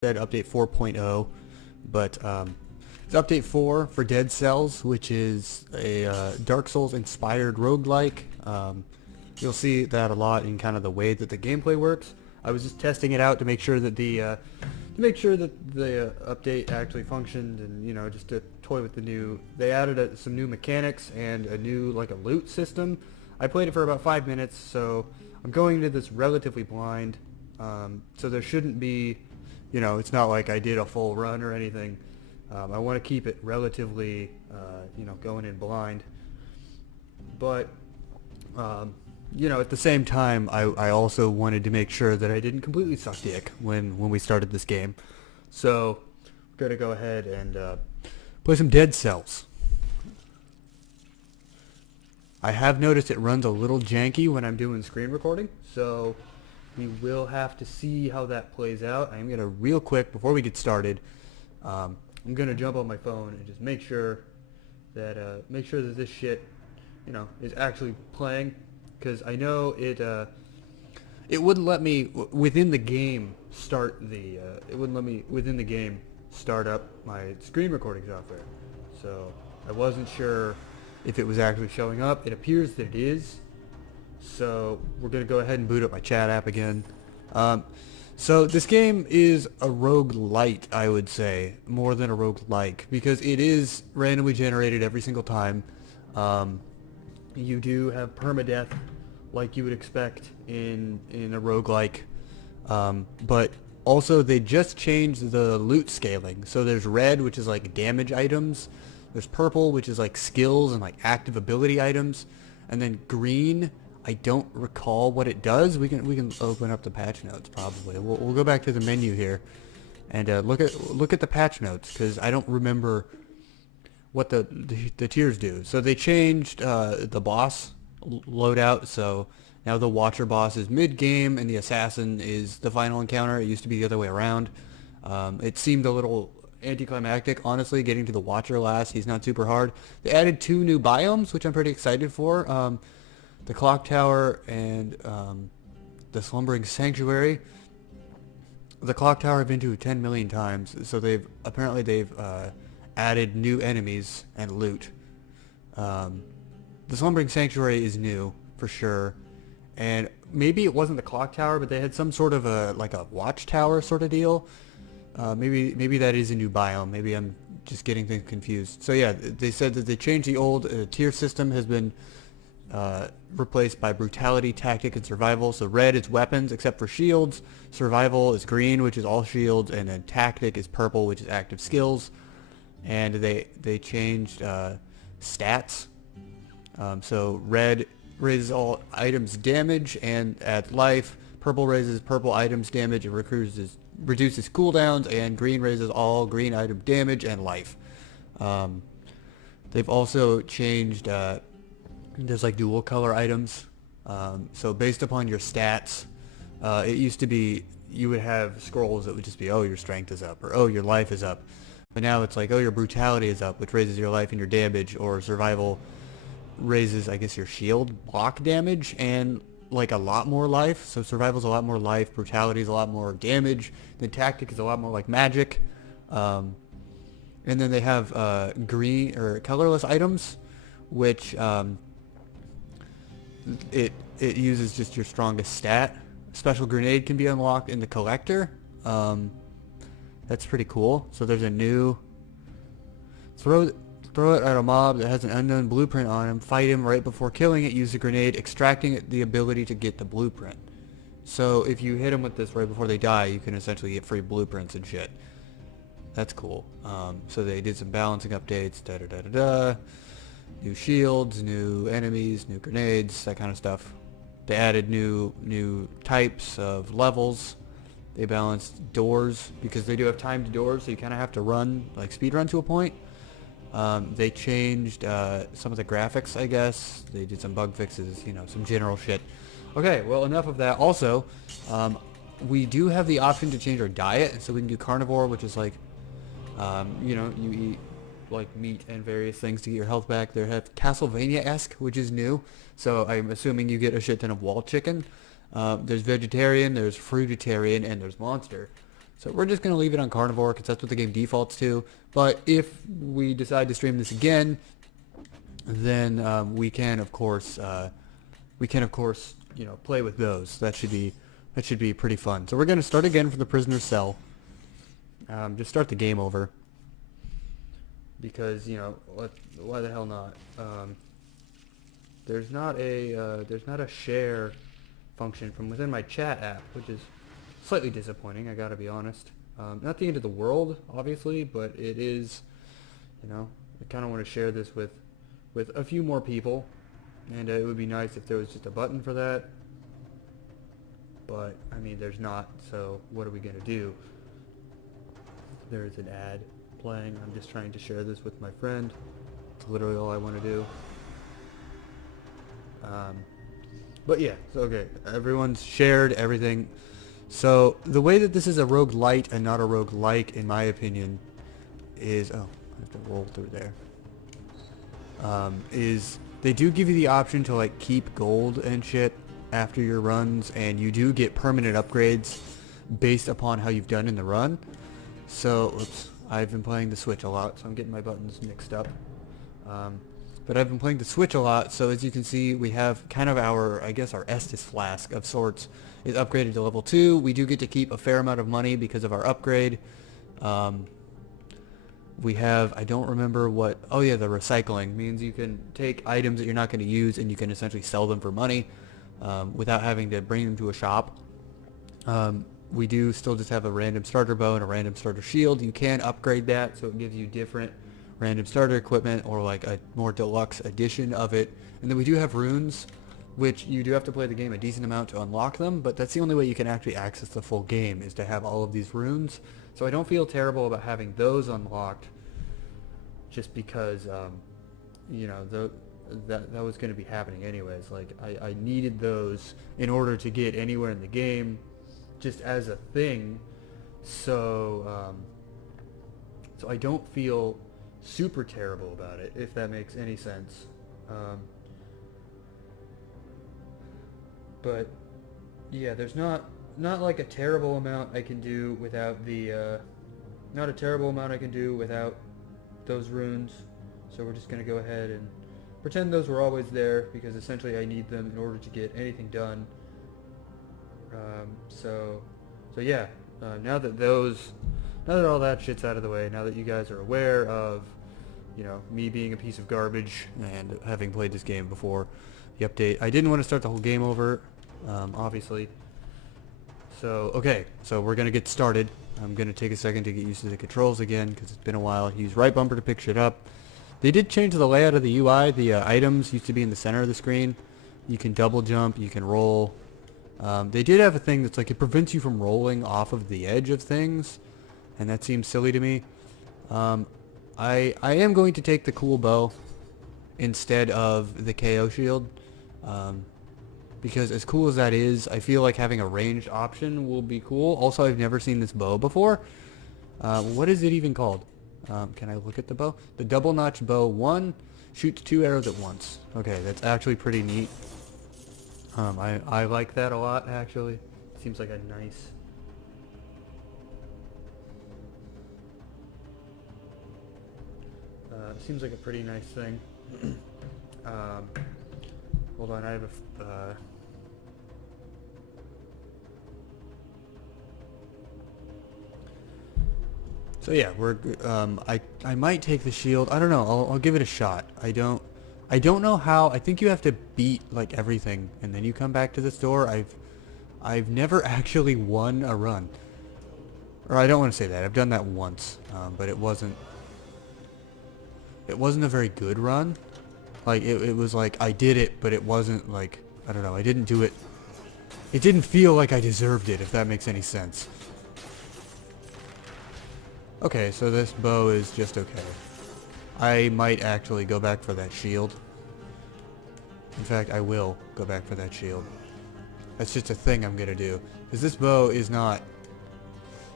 said update 4.0, but it's update 4 for Dead Cells, which is a Dark Souls inspired roguelike. You'll see that a lot in kind of the way that the gameplay works. I was just testing it out to make sure that the update actually functioned, and just to toy with the new. They added some new mechanics and a new like a loot system. I played it for about 5 minutes, so I'm going into this relatively blind. So there shouldn't be, it's not like I did a full run or anything. I want to keep it relatively, going in blind. But, at the same time, I also wanted to make sure that I didn't completely suck dick when we started this game. So, I'm going to go ahead and play some Dead Cells. I have noticed it runs a little janky when I'm doing screen recording, so we will have to see how that plays out. I'm going to, real quick, before we get started, I'm going to jump on my phone and just make sure that this shit, is actually playing, because I know it wouldn't let me within the game start up my screen recording software. So I wasn't sure if it was actually showing up. It appears that it is. So we're going to go ahead and boot up my chat app again. So this game is a roguelite, I would say, more than a roguelike, because it is randomly generated every single time. You do have permadeath like you would expect in a roguelike. But also they just changed the loot scaling. So there's red, which is like damage items. There's purple, which is like skills and like active ability items. And then green, I don't recall what it does. We can open up the patch notes probably. We'll go back to the menu here and look at the patch notes, because I don't remember what the tiers do. So they changed the boss loadout. So now the Watcher boss is mid-game and the Assassin is the final encounter. It used to be the other way around. It seemed a little anticlimactic, honestly, getting to the Watcher last. He's not super hard. They added 2 new biomes, which I'm pretty excited for. The Clock Tower and the Slumbering Sanctuary. The Clock Tower I've been to 10 million times, so they've added new enemies and loot. The Slumbering Sanctuary is new for sure, and maybe it wasn't the Clock Tower, but they had some sort of a watchtower sort of deal. Maybe that is a new biome. Maybe I'm just getting things confused. So yeah, they said that they changed the old tier system has been replaced by brutality, tactic, and survival. So red is weapons except for shields, survival is green, which is all shields, and then tactic is purple, which is active skills. And they changed stats. So red raises all items damage and adds life, purple raises purple items damage and reduces cooldowns, and green raises all green item damage and life. They've also changed there's like dual color items. So based upon your stats, it used to be you would have scrolls that would just be, oh, your strength is up, or oh, your life is up. But now it's like, oh, your brutality is up, which raises your life and your damage, or survival raises, I guess, your shield block damage and like a lot more life. So survival's a lot more life, brutality is a lot more damage, then tactic is a lot more like magic. And then they have green or colorless items, which it uses just your strongest stat. Special grenade can be unlocked in the collector. That's pretty cool. So there's a new throw it at a mob that has an unknown blueprint on him. Fight him right before killing it. Use the grenade, extracting it, the ability to get the blueprint. So if you hit them with this right before they die, you can essentially get free blueprints and shit. That's cool. So they did some balancing updates. New shields, new enemies, new grenades, that kind of stuff. They added new types of levels. They balanced doors, because they do have timed doors, so you kind of have to run, like speed run to a point. They changed some of the graphics, I guess. They did some bug fixes, some general shit. Okay, well, enough of that. Also, we do have the option to change our diet, so we can do carnivore, which is like, you eat like meat and various things to get your health back. They have Castlevania-esque, which is new, so I'm assuming you get a shit ton of wall chicken. There's vegetarian, there's fruitarian, and there's monster. So we're just going to leave it on carnivore because that's what the game defaults to. But if we decide to stream this again, then we can of course play with those. That should be pretty fun. So we're going to start again from the prisoner's cell. Just start the game over because why the hell not? There's not a share function from within my chat app, which is slightly disappointing. I gotta be honest. Not the end of the world, obviously, but it is. I kind of want to share this with a few more people, and it would be nice if there was just a button for that. But I mean, there's not. So what are we gonna do? There's an ad playing. I'm just trying to share this with my friend. It's literally all I want to do. But yeah, so okay, everyone's shared everything. So the way that this is a roguelite and not a roguelike, in my opinion, is I have to roll through there. Is they do give you the option to like keep gold and shit after your runs, and you do get permanent upgrades based upon how you've done in the run. So, oops, I've been playing the Switch a lot, so I'm getting my buttons mixed up. But I've been playing the Switch a lot, so as you can see, we have kind of our Estus flask of sorts is upgraded to level 2. We do get to keep a fair amount of money because of our upgrade. We have, I don't remember what, oh yeah, the recycling means you can take items that you're not going to use and you can essentially sell them for money without having to bring them to a shop. We do still just have a random starter bow and a random starter shield. You can upgrade that, so it gives you different random starter equipment or like a more deluxe edition of it. And then we do have runes, which you do have to play the game a decent amount to unlock them, but that's the only way you can actually access the full game is to have all of these runes. So I don't feel terrible about having those unlocked just because, that was going to be happening anyways. Like, I needed those in order to get anywhere in the game just as a thing. So, so I don't feel super terrible about it, if that makes any sense. But yeah, there's not like a terrible amount I can do without the not a terrible amount I can do without those runes. So we're just gonna go ahead and pretend those were always there because essentially I need them in order to get anything done. So yeah, now that all that shit's out of the way, now that you guys are aware of me being a piece of garbage and having played this game before the update, I didn't want to start the whole game over, obviously. So, okay, so we're going to get started. I'm going to take a second to get used to the controls again because it's been a while. Use right bumper to pick shit up. They did change the layout of the UI. The items used to be in the center of the screen. You can double jump, you can roll. They did have a thing that's like it prevents you from rolling off of the edge of things, and that seems silly to me. I am going to take the cool bow instead of the KO shield, because as cool as that is, I feel like having a ranged option will be cool. Also, I've never seen this bow before. What is it even called? Can I look at the bow? The double notch bow 1 shoots 2 arrows at once. Okay, that's actually pretty neat. I like that a lot, actually. Seems like a nice... seems like a pretty nice thing. Hold on, I have a... So yeah, we're... I might take the shield. I don't know. I'll give it a shot. I don't know how. I think you have to beat like everything and then you come back to this door. I've never actually won a run. Or I don't want to say that. I've done that once, but it wasn't a very good run. Like it was like I did it, but it wasn't like, I don't know, I didn't do it. It didn't feel like I deserved it, if that makes any sense. Okay, so this bow is just okay. I might actually go back for that shield. In fact, I will go back for that shield. That's just a thing I'm gonna do. Because this bow is not...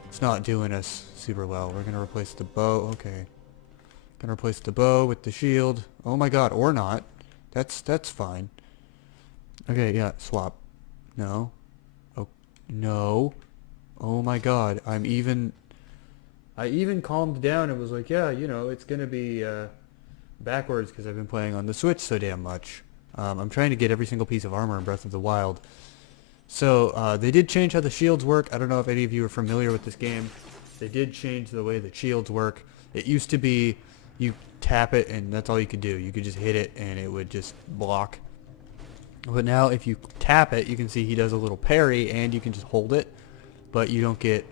It's not doing us super well. We're gonna replace the bow. Okay. Gonna replace the bow with the shield. Oh my god, or not. That's fine. Okay, yeah, swap. No. Oh, no. Oh my god, I even calmed down and was like, yeah, you know, it's gonna be backwards because I've been playing on the Switch so damn much. I'm trying to get every single piece of armor in Breath of the Wild. So they did change how the shields work. I don't know if any of you are familiar with this game. They did change the way the shields work. It used to be you tap it and that's all you could do. You could just hit it and it would just block. But now if you tap it, you can see he does a little parry and you can just hold it. But you don't get...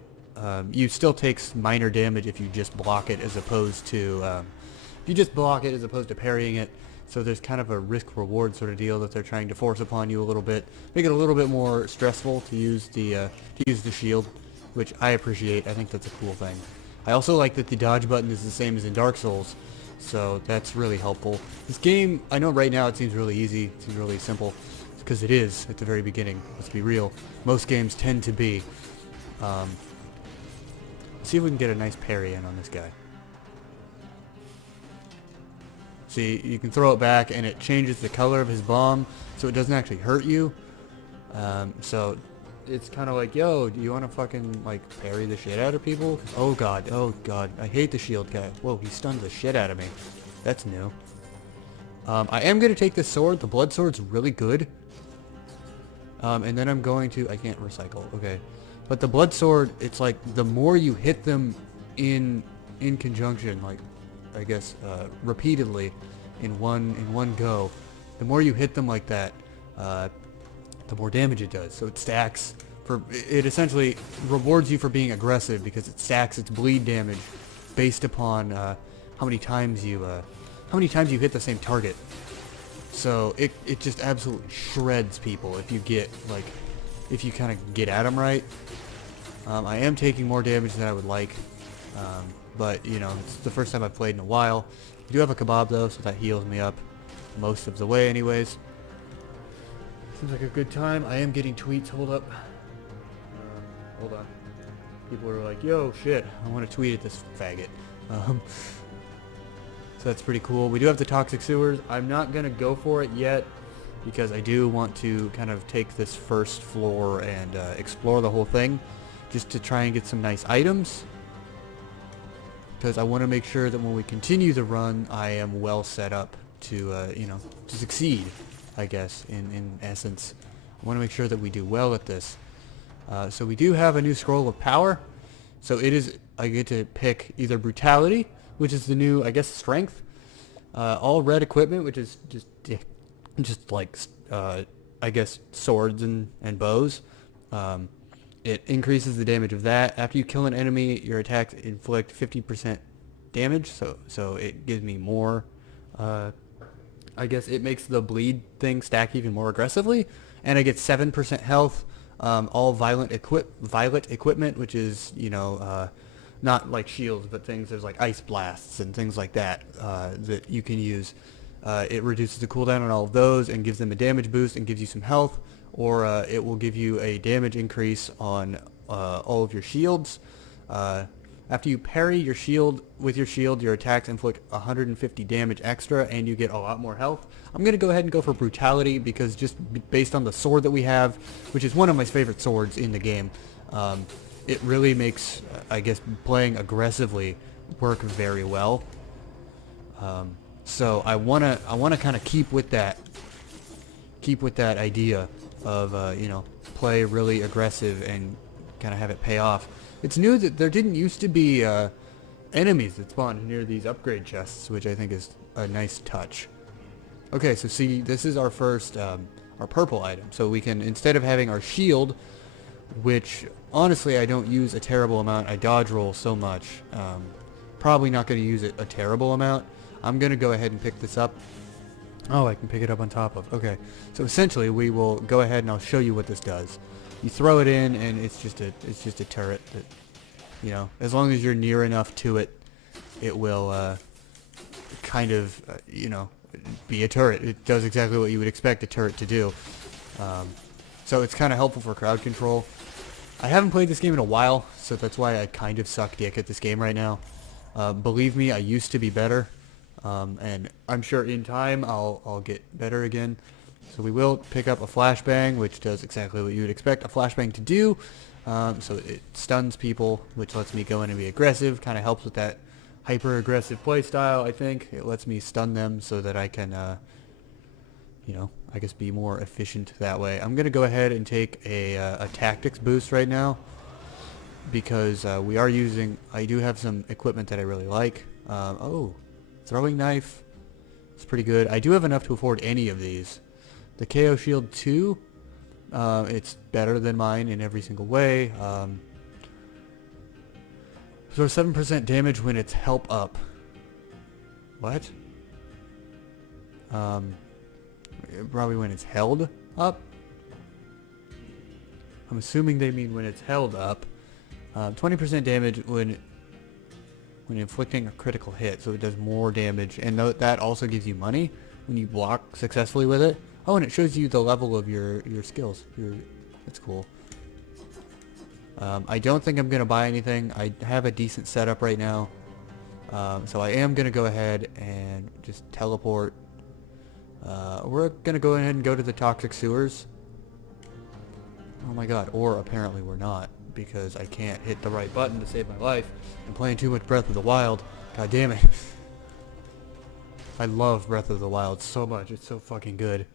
you still takes minor damage if you just block it as opposed to... if you just block it as opposed to parrying it. So there's kind of a risk-reward sort of deal that they're trying to force upon you a little bit, make it a little bit more stressful to use the shield, which I appreciate. I think that's a cool thing. I also like that the dodge button is the same as in Dark Souls, so that's really helpful. This game, I know right now it seems really easy, it seems really simple, because it is at the very beginning. Let's be real. Most games tend to be. Let's see if we can get a nice parry in on this guy. See, you can throw it back and it changes the color of his bomb so it doesn't actually hurt you. So it's kind of like, yo, do you want to fucking like parry the shit out of people? Oh god, I hate the shield guy. Whoa, he stunned the shit out of me. That's new. I am going to take this sword. The blood sword's really good. And then I'm going to... I can't recycle. Okay. But the blood sword, it's like the more you hit them in conjunction, like I guess repeatedly in one go, the more you hit them like that, the more damage it does. So it stacks. It essentially rewards you for being aggressive because it stacks its bleed damage based upon how many times you hit the same target. So it just absolutely shreds people if you kind of get at them right. I am taking more damage than I would like. But, you know, it's the first time I've played in a while. I do have a kebab, though, so that heals me up most of the way anyways. Seems like a good time. I am getting tweets. Hold up. Hold on. People are like, yo, shit, I want to tweet at this faggot. So that's pretty cool. We do have the toxic sewers. I'm not going to go for it yet because I do want to kind of take this first floor and explore the whole thing just to try and get some nice items. Because I want to make sure that when we continue the run, I am well set up to, you know, to succeed, I guess, in essence. I want to make sure that we do well at this. So we do have a new scroll of power. So it is, I get to pick either brutality, which is the new, I guess, strength. All red equipment, which is just like, I guess, swords and bows. It increases the damage of that. After you kill an enemy, your attacks inflict 50% damage, so it gives me more. I guess it makes the bleed thing stack even more aggressively, and I get 7% health. All violent equipment, which is, you know, not like shields, but things there's like ice blasts and things like that that you can use. It reduces the cooldown on all of those and gives them a damage boost and gives you some health. Or it will give you a damage increase on all of your shields. After you parry your shield with your shield, your attacks inflict 150 damage extra, and you get a lot more health. I'm going to go ahead and go for brutality because just based on the sword that we have, which is one of my favorite swords in the game, it really makes, I guess, playing aggressively work very well. So I wanna kind of keep with that idea of, you know, play really aggressive and kind of have it pay off. It's new that there didn't used to be enemies that spawned near these upgrade chests, which I think is a nice touch. Okay, so see, this is our first, our purple item. So we can, instead of having our shield, which honestly I don't use a terrible amount, I dodge roll so much, probably not going to use it a terrible amount. I'm going to go ahead and pick this up. Oh, I can pick it up on top of. Okay. So essentially we will go ahead and I'll show you what this does. You throw it in and it's just a turret that, you know, as long as you're near enough to it, it will kind of, you know, be a turret. It does exactly what you would expect a turret to do. So it's kind of helpful for crowd control. I haven't played this game in a while, so that's why I kind of suck dick at this game right now. Believe me, I used to be better. And I'm sure in time I'll get better again. So we will pick up a flashbang, which does exactly what you would expect a flashbang to do. So it stuns people, which lets me go in and be aggressive. Kind of helps with that hyper-aggressive playstyle, I think. It lets me stun them so that I can, I guess be more efficient that way. I'm going to go ahead and take a tactics boost right now because I do have some equipment that I really like. Throwing knife. It's pretty good. I do have enough to afford any of these. The KO Shield 2, it's better than mine in every single way. So 7% damage when it's help up. What? Probably when it's held up. I'm assuming they mean when it's held up. 20% damage when inflicting a critical hit, so it does more damage, and that also gives you money when you block successfully with it. Oh, and it shows you the level of your skills. That's cool. I don't think I'm going to buy anything. I have a decent setup right now. So I am going to go ahead and just teleport. We're going to go ahead and go to the toxic sewers. Oh my god, or apparently we're not, because I can't hit the right button to save my life. I'm playing too much Breath of the Wild. God damn it. I love Breath of the Wild so much. It's so fucking good.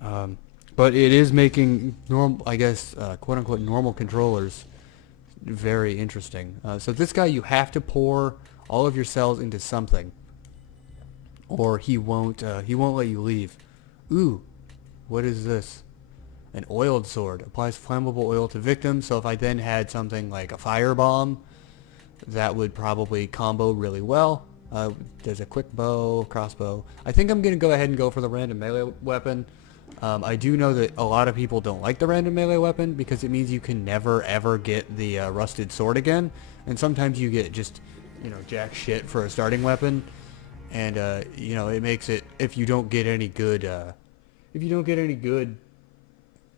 But it is making quote-unquote normal controllers very interesting. So this guy, you have to pour all of your cells into something, or he won't let you leave. Ooh, what is this? An oiled sword. Applies flammable oil to victims. So if I then had something like a firebomb, that would probably combo really well. There's a quick bow, crossbow. I think I'm going to go ahead and go for the random melee weapon. I do know that a lot of people don't like the random melee weapon because it means you can never ever get the rusted sword again. And sometimes you get just, jack shit for a starting weapon. And, it makes it, if you don't get any good,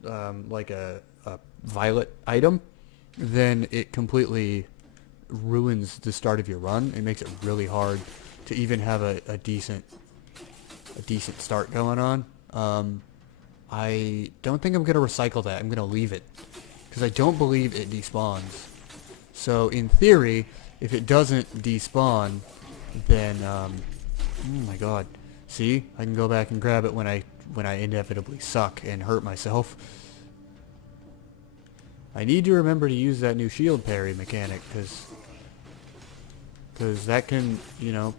like a violet item, then it completely ruins the start of your run. It makes it really hard to even have a decent start going on. I don't think I'm going to recycle that. I'm going to leave it because I don't believe it despawns. So in theory, if it doesn't despawn, then oh my god, see, I can go back and grab it when I inevitably suck and hurt myself. I need to remember to use that new shield parry mechanic because that can,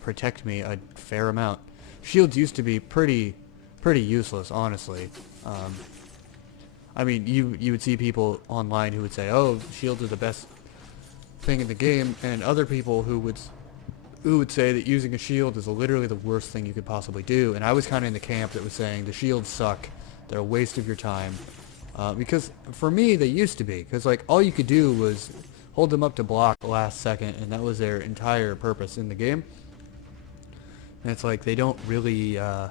protect me a fair amount. Shields used to be pretty useless, honestly. I mean, you would see people online who would say, "Oh, shields are the best thing in the game," and other people who would say that using a shield is literally the worst thing you could possibly do. And I was kind of in the camp that was saying the shields suck. They're a waste of your time. Because for me, they used to be. Because all you could do was hold them up to block the last second, and that was their entire purpose in the game. And it's like they don't really, I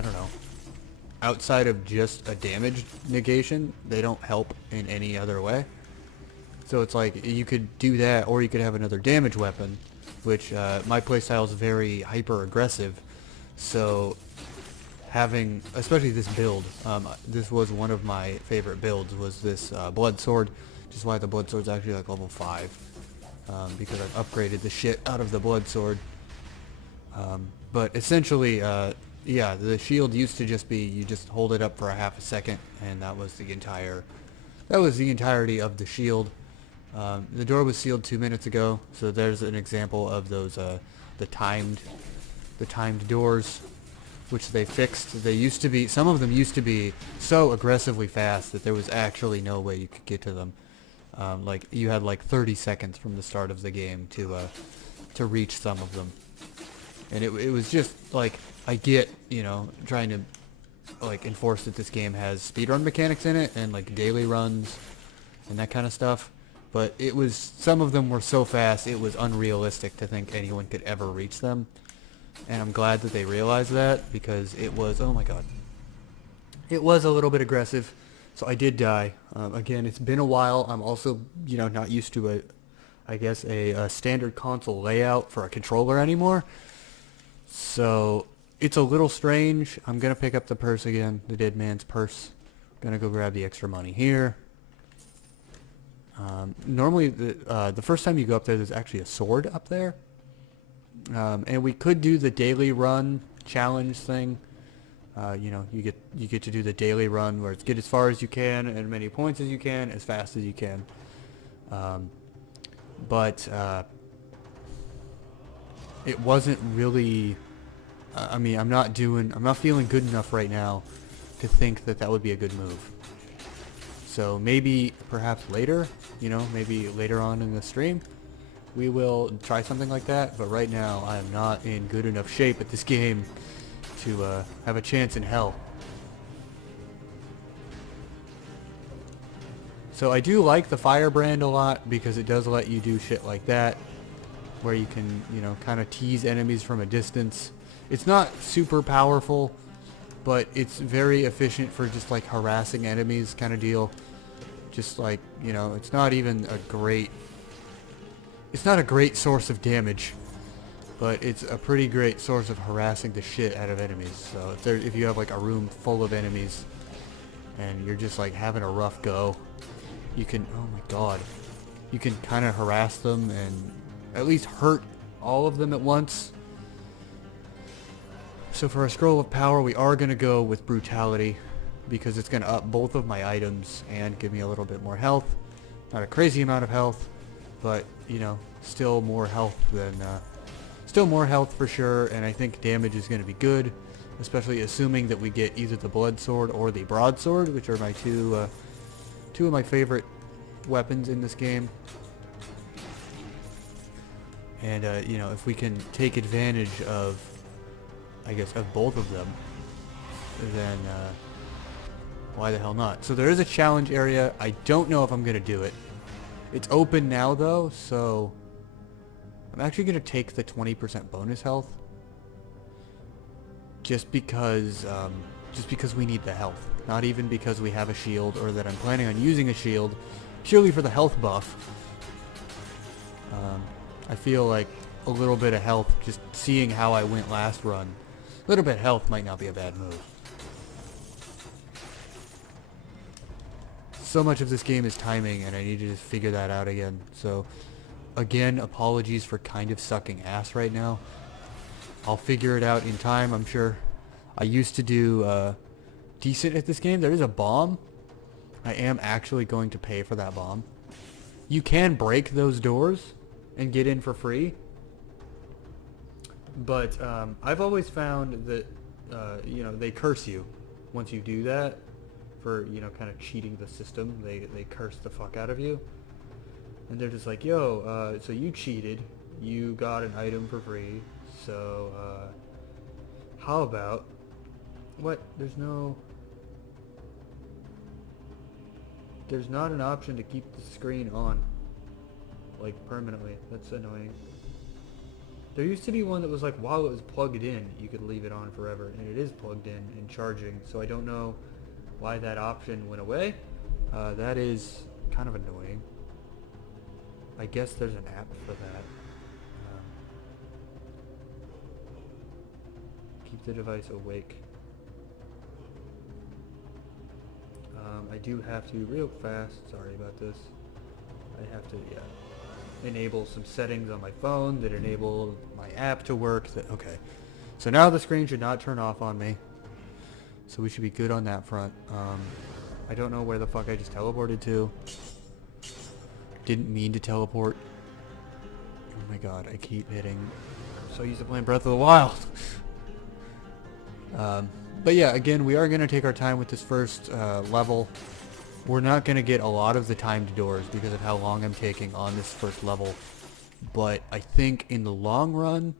don't know, outside of just a damage negation, they don't help in any other way. So it's like you could do that, or you could have another damage weapon, which my playstyle is very hyper aggressive. So having, especially this build, this was one of my favorite builds, was this blood sword, which is why the blood sword's actually like level 5, because I've upgraded the shit out of the blood sword. But essentially, yeah, the shield used to just be, you just hold it up for a half a second, and that was the entirety of the shield. The door was sealed 2 minutes ago, so there's an example of those the timed doors, which they fixed. They used to be, some of them used to be so aggressively fast that there was actually no way you could get to them. Like you had like 30 seconds from the start of the game to reach some of them, and it was just like, I get, trying to like enforce that this game has speedrun mechanics in it and like daily runs and that kind of stuff. But it was, some of them were so fast, it was unrealistic to think anyone could ever reach them. And I'm glad that they realized that, because it was, oh my god, it was a little bit aggressive. So I did die. Again, it's been a while. I'm also, not used to a standard console layout for a controller anymore. So it's a little strange. I'm going to pick up the purse again, the dead man's purse. Gonna go grab the extra money here. Normally, the first time you go up there, there's actually a sword up there. And we could do the daily run challenge thing. You know, you get to do the daily run where it's get as far as you can and as many points as you can as fast as you can. But it wasn't really. I mean, I'm not feeling good enough right now to think that that would be a good move. So maybe, perhaps later, you know, maybe later on in the stream, we will try something like that. But right now, I am not in good enough shape at this game to have a chance in hell. So I do like the firebrand a lot because it does let you do shit like that, where you can, you know, kind of tease enemies from a distance. It's not super powerful, but it's very efficient for just like harassing enemies kind of deal. Just like, you know, it's not a great source of damage, but it's a pretty great source of harassing the shit out of enemies. So if you have like a room full of enemies and you're just like having a rough go, you can, oh my god, you can kind of harass them and at least hurt all of them at once. So for a scroll of power, we are going to go with brutality because it's going to up both of my items and give me a little bit more health. Not a crazy amount of health, but, you know, still more health for sure. And I think damage is going to be good, especially assuming that we get either the blood sword or the broadsword, which are my two of my favorite weapons in this game. And you know, if we can take advantage of, I guess, of both of them, then why the hell not? So there is a challenge area. I don't know if I'm going to do it. It's open now though, so I'm actually going to take the 20% bonus health. Just because we need the health. Not even because we have a shield or that I'm planning on using a shield. Purely for the health buff. I feel like a little bit of health, just seeing how I went last run, a little bit of health might not be a bad move. So much of this game is timing, and I need to just figure that out again. So, again, apologies for kind of sucking ass right now. I'll figure it out in time, I'm sure. I used to do decent at this game. There is a bomb. I am actually going to pay for that bomb. You can break those doors and get in for free. But I've always found that, you know, they curse you once you do that for, you know, kind of cheating the system. They curse the fuck out of you. And they're just like, yo, so you cheated. You got an item for free. So, how about... What? There's not an option to keep the screen on. Like, permanently. That's annoying. There used to be one that was like, while it was plugged in, you could leave it on forever. And it is plugged in and charging. So I don't know why that option went away. That is kind of annoying. I guess there's an app for that. Keep the device awake. I do have to, real fast, sorry about this, I have to, enable some settings on my phone that enable my app to work. Okay, so now the screen should not turn off on me, so we should be good on that front. I don't know where the fuck I just teleported to. Didn't mean to teleport. Oh my god, I keep hitting. I'm so used to playing Breath of the Wild. But yeah, again, we are going to take our time with this first level. We're not going to get a lot of the timed doors because of how long I'm taking on this first level. But I think in the long run...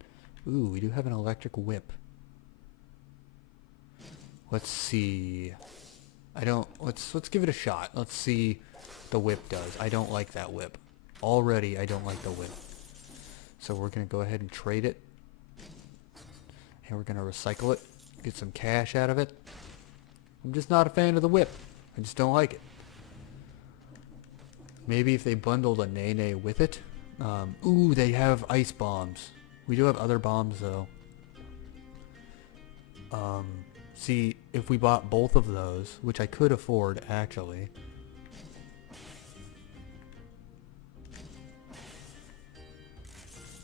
Ooh, we do have an electric whip. Let's see. Let's give it a shot. Let's see the whip does. I don't like that whip. Already, I don't like the whip. So we're going to go ahead and trade it. And we're going to recycle it. Get some cash out of it. I'm just not a fan of the whip. I just don't like it. Maybe if they bundled a N.O.V.A with it. Ooh, they have ice bombs. We do have other bombs though. See, if we bought both of those, which I could afford actually.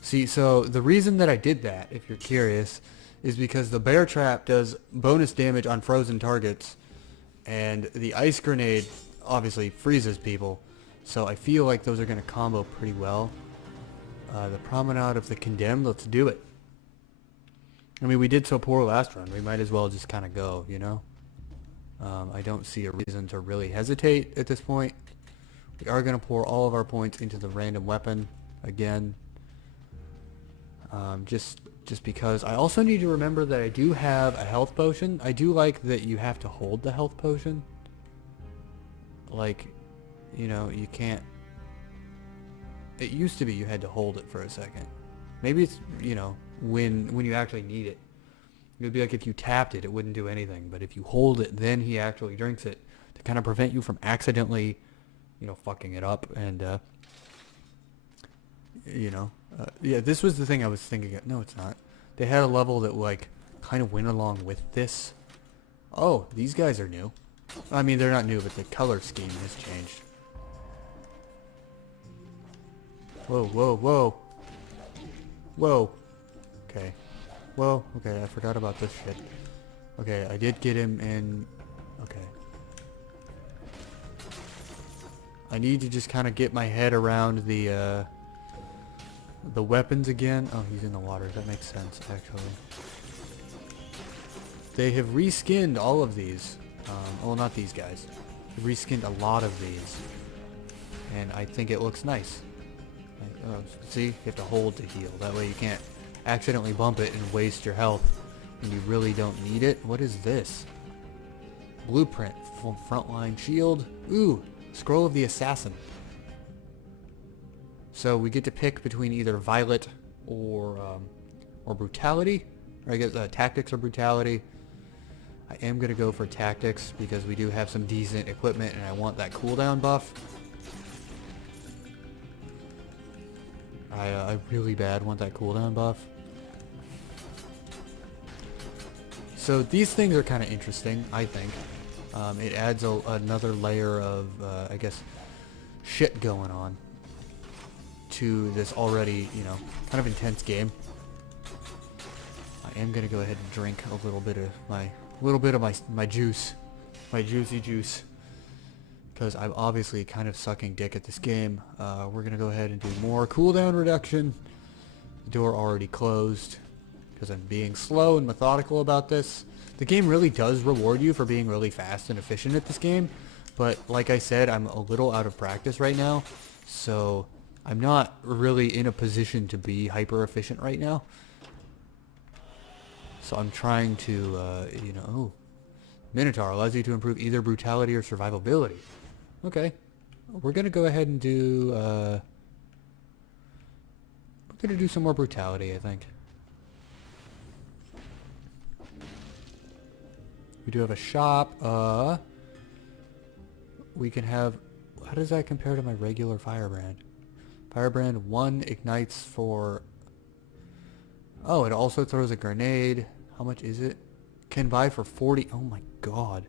See, so the reason that I did that, if you're curious, is because the bear trap does bonus damage on frozen targets, and the ice grenade obviously freezes people. So I feel like those are going to combo pretty well. The Promenade of the Condemned, let's do it. I mean, we did so poor last run. We might as well just kind of go, you know? I don't see a reason to really hesitate at this point. We are going to pour all of our points into the random weapon again. Just because. I also need to remember that I do have a health potion. I do like that you have to hold the health potion. Like, you know, you can't... It used to be you had to hold it for a second. Maybe it's, you know, when you actually need it. It would be like if you tapped it, it wouldn't do anything. But if you hold it, then he actually drinks it to kind of prevent you from accidentally, you know, fucking it up. And, you know, yeah, this was the thing I was thinking of. No, it's not. They had a level that, like, kind of went along with this. Oh, these guys are new. I mean, they're not new, but the color scheme has changed. Whoa, whoa, whoa. Whoa. Okay. Whoa, okay, I forgot about this shit. Okay, I did get him in... Okay. I need to just kind of get my head around the weapons again. Oh, he's in the water. That makes sense, actually. They have reskinned all of these. Well, not these guys. They've reskinned a lot of these. And I think it looks nice. Oh, see? You have to hold to heal. That way you can't accidentally bump it and waste your health when you really don't need it. What is this? Blueprint. Frontline shield. Ooh! Scroll of the Assassin. So we get to pick between either Violet or Brutality. Or I guess Tactics or Brutality. I am going to go for Tactics because we do have some decent equipment and I want that cooldown buff. I really bad want that cooldown buff. So these things are kind of interesting, I think. It adds another layer of, I guess, shit going on to this already, you know, kind of intense game. I am gonna go ahead and drink a little bit of my juice, my juicy juice, because I'm obviously kind of sucking dick at this game. We're gonna go ahead and do more cooldown reduction. The door already closed because I'm being slow and methodical about this. The game really does reward you for being really fast and efficient at this game, but like I said, I'm a little out of practice right now, so I'm not really in a position to be hyper efficient right now. So I'm trying to, you know, oh, Minotaur allows you to improve either brutality or survivability. Okay, we're gonna go ahead and do, we're gonna do some more brutality, I think. We do have a shop. We can have... How does that compare to my regular Firebrand? Firebrand 1 ignites for... Oh, it also throws a grenade. How much is it? Can buy for 40... Oh my god.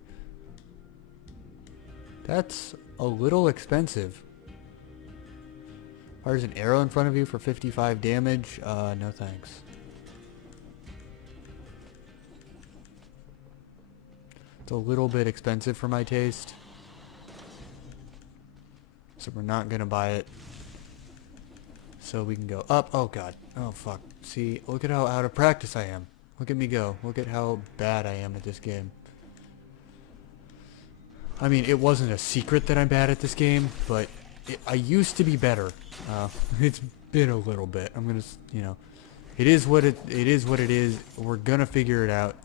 That's a little expensive. Fires an arrow in front of you for 55 damage. No thanks. It's a little bit expensive for my taste. So we're not going to buy it. So we can go up. Oh god. Oh fuck. See, look at how out of practice I am. Look at me go. Look at how bad I am at this game. I mean, it wasn't a secret that I'm bad at this game, but I used to be better. It's been a little bit. I'm going to, you know, it is what it is. We're going to figure it out.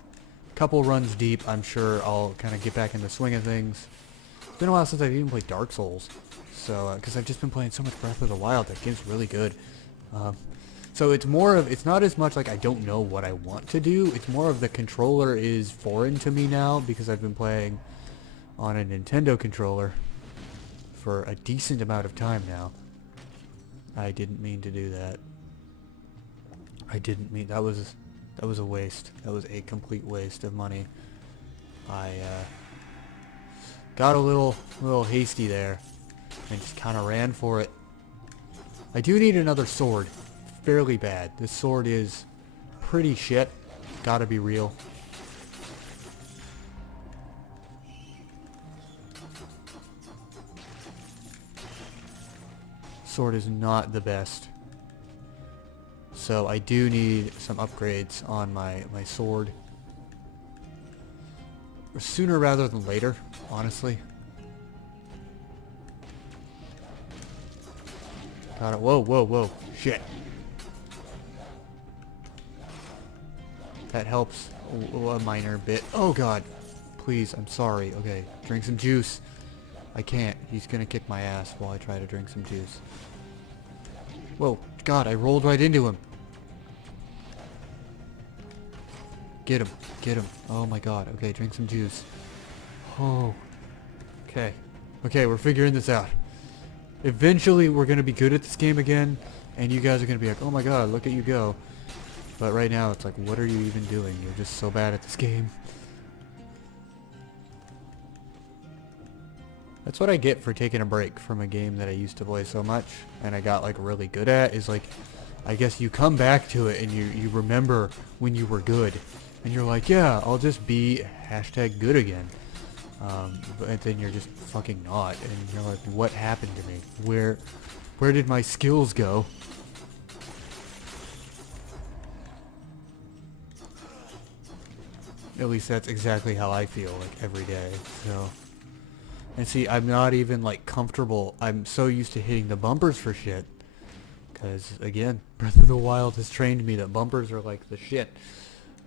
Couple runs deep, I'm sure I'll kind of get back in the swing of things. It's been a while since I've even played Dark Souls, so because I've just been playing so much Breath of the Wild. That game's really good. So it's more of, it's not as much like I don't know what I want to do. It's more of the controller is foreign to me now because I've been playing on a Nintendo controller for a decent amount of time now. I didn't mean to do that. I didn't mean, that was a waste. That was a complete waste of money. I got a little hasty there and just kind of ran for it. I do need another sword. Fairly bad. This sword is pretty shit. Gotta be real. Sword is not the best. So I do need some upgrades on my sword. Sooner rather than later, honestly. Got it. Whoa, whoa, whoa. Shit. That helps a minor bit. Oh god. Please, I'm sorry. Okay, drink some juice. I can't. He's gonna kick my ass while I try to drink some juice. Whoa, god, I rolled right into him. Get him. Get him. Oh my god. Okay, drink some juice. Oh. Okay. Okay, we're figuring this out. Eventually, we're gonna be good at this game again, and you guys are gonna be like, oh my god, look at you go. But right now, it's like, what are you even doing? You're just so bad at this game. That's what I get for taking a break from a game that I used to play so much, and I got like really good at, is like, I guess you come back to it and you remember when you were good. And you're like, yeah, I'll just be hashtag good again. But then you're just fucking not. And you're like, what happened to me? Where did my skills go? At least that's exactly how I feel like every day. So, and see, I'm not even like comfortable. I'm so used to hitting the bumpers for shit. Because again, Breath of the Wild has trained me that bumpers are like the shit.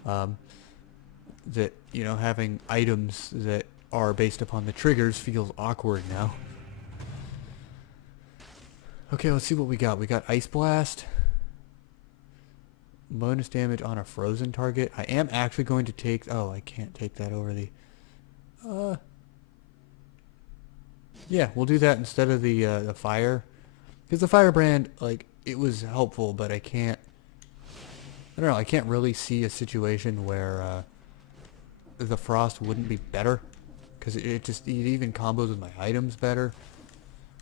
That, you know, having items that are based upon the triggers feels awkward now. Okay, let's see what we got. We got Ice Blast. Bonus damage on a frozen target. I am actually going to take... Oh, I can't take that over the... Yeah, we'll do that instead of the fire. Because the firebrand, like, it was helpful, but I can't... I don't know, I can't really see a situation where the frost wouldn't be better. Because it even combos with my items better.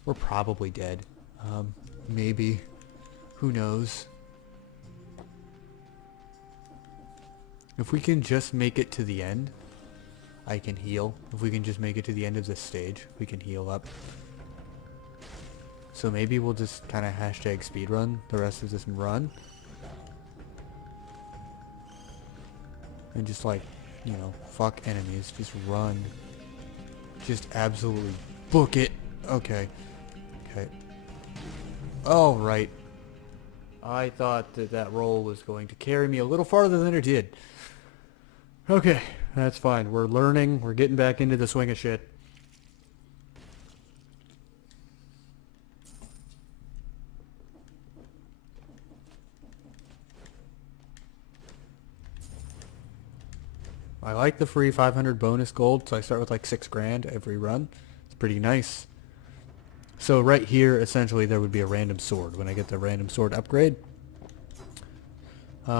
We're probably dead. Maybe. Who knows? If we can just make it to the end, I can heal. If we can just make it to the end of this stage, we can heal up. So maybe we'll just kind of hashtag speedrun the rest of this run. And just like, you know, fuck enemies. Just run. Just absolutely book it. Okay. Okay. All right. I thought that roll was going to carry me a little farther than it did. Okay, that's fine. We're learning. We're getting back into the swing of shit. I like the free 500 bonus gold, so I start with like 6 grand every run. It's pretty nice. So right here, essentially, there would be a random sword when I get the random sword upgrade.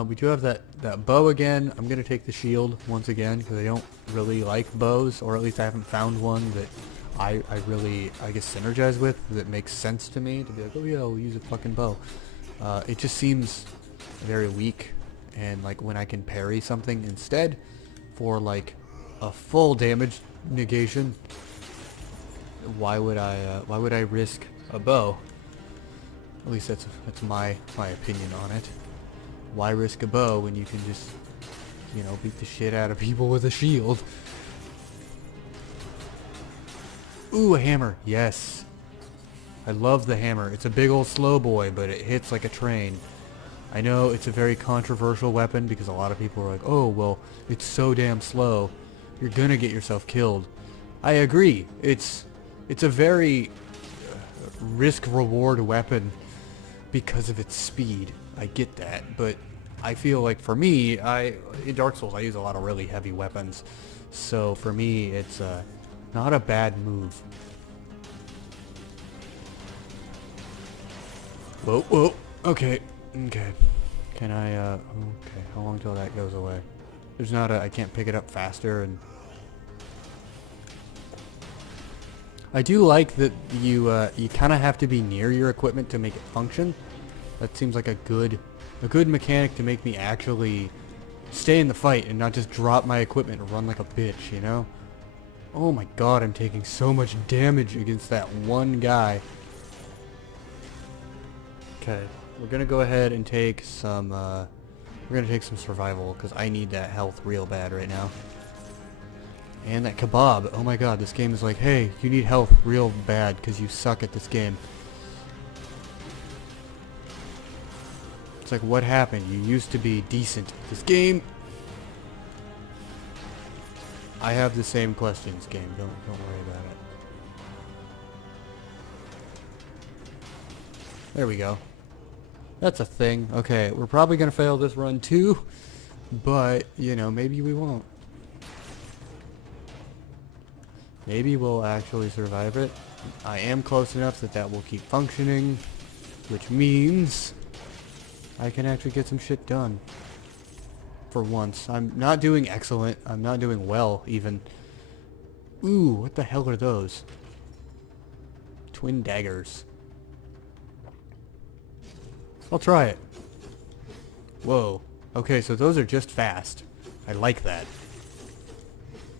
We do have that bow again. I'm going to take the shield once again because I don't really like bows, or at least I haven't found one that I really, I guess, synergize with, that makes sense to me to be like, oh yeah, we'll use a fucking bow. It just seems very weak, and like when I can parry something instead for like a full damage negation, why would I risk a bow? At least that's my opinion on it. Why risk a bow when you can just, you know, beat the shit out of people with a shield? Ooh, a hammer. Yes. I love the hammer. It's a big old slow boy, but it hits like a train. I know it's a very controversial weapon because a lot of people are like, oh, well, it's so damn slow. You're gonna get yourself killed. I agree. It's a very risk-reward weapon because of its speed. I get that, but I feel like for me, in Dark Souls, I use a lot of really heavy weapons. So for me, it's not a bad move. Whoa, whoa. Okay. Okay. Can I, okay. How long till that goes away? There's not I can't pick it up faster and... I do like that you kind of have to be near your equipment to make it function. That seems like a good mechanic to make me actually stay in the fight and not just drop my equipment and run like a bitch, you know? Oh my god, I'm taking so much damage against that one guy. Okay, we're gonna go ahead and take some, survival, because I need that health real bad right now. And that kebab, oh my god, this game is like, hey, you need health real bad, because you suck at this game. It's like, what happened? You used to be decent at this game. I have the same questions, game, don't worry about it. There we go. That's a thing. Okay, we're probably gonna fail this run too, but, you know, maybe we won't. Maybe we'll actually survive it. I am close enough that that will keep functioning, which means I can actually get some shit done. For once. I'm not doing excellent. I'm not doing well, even. Ooh, what the hell are those? Twin daggers. I'll try it. Whoa. Okay, so those are just fast. I like that.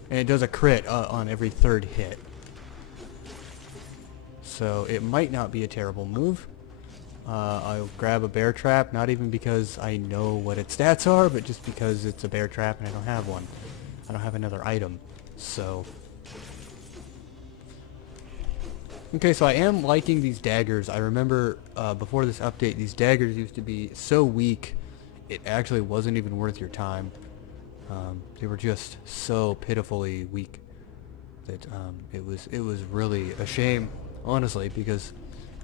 And it does a crit on every third hit. So it might not be a terrible move. I'll grab a bear trap, not even because I know what its stats are, but just because it's a bear trap and I don't have one. I don't have another item. So... Okay, so I am liking these daggers. I remember before this update, these daggers used to be so weak, it actually wasn't even worth your time. They were just so pitifully weak that it was really a shame, honestly, because,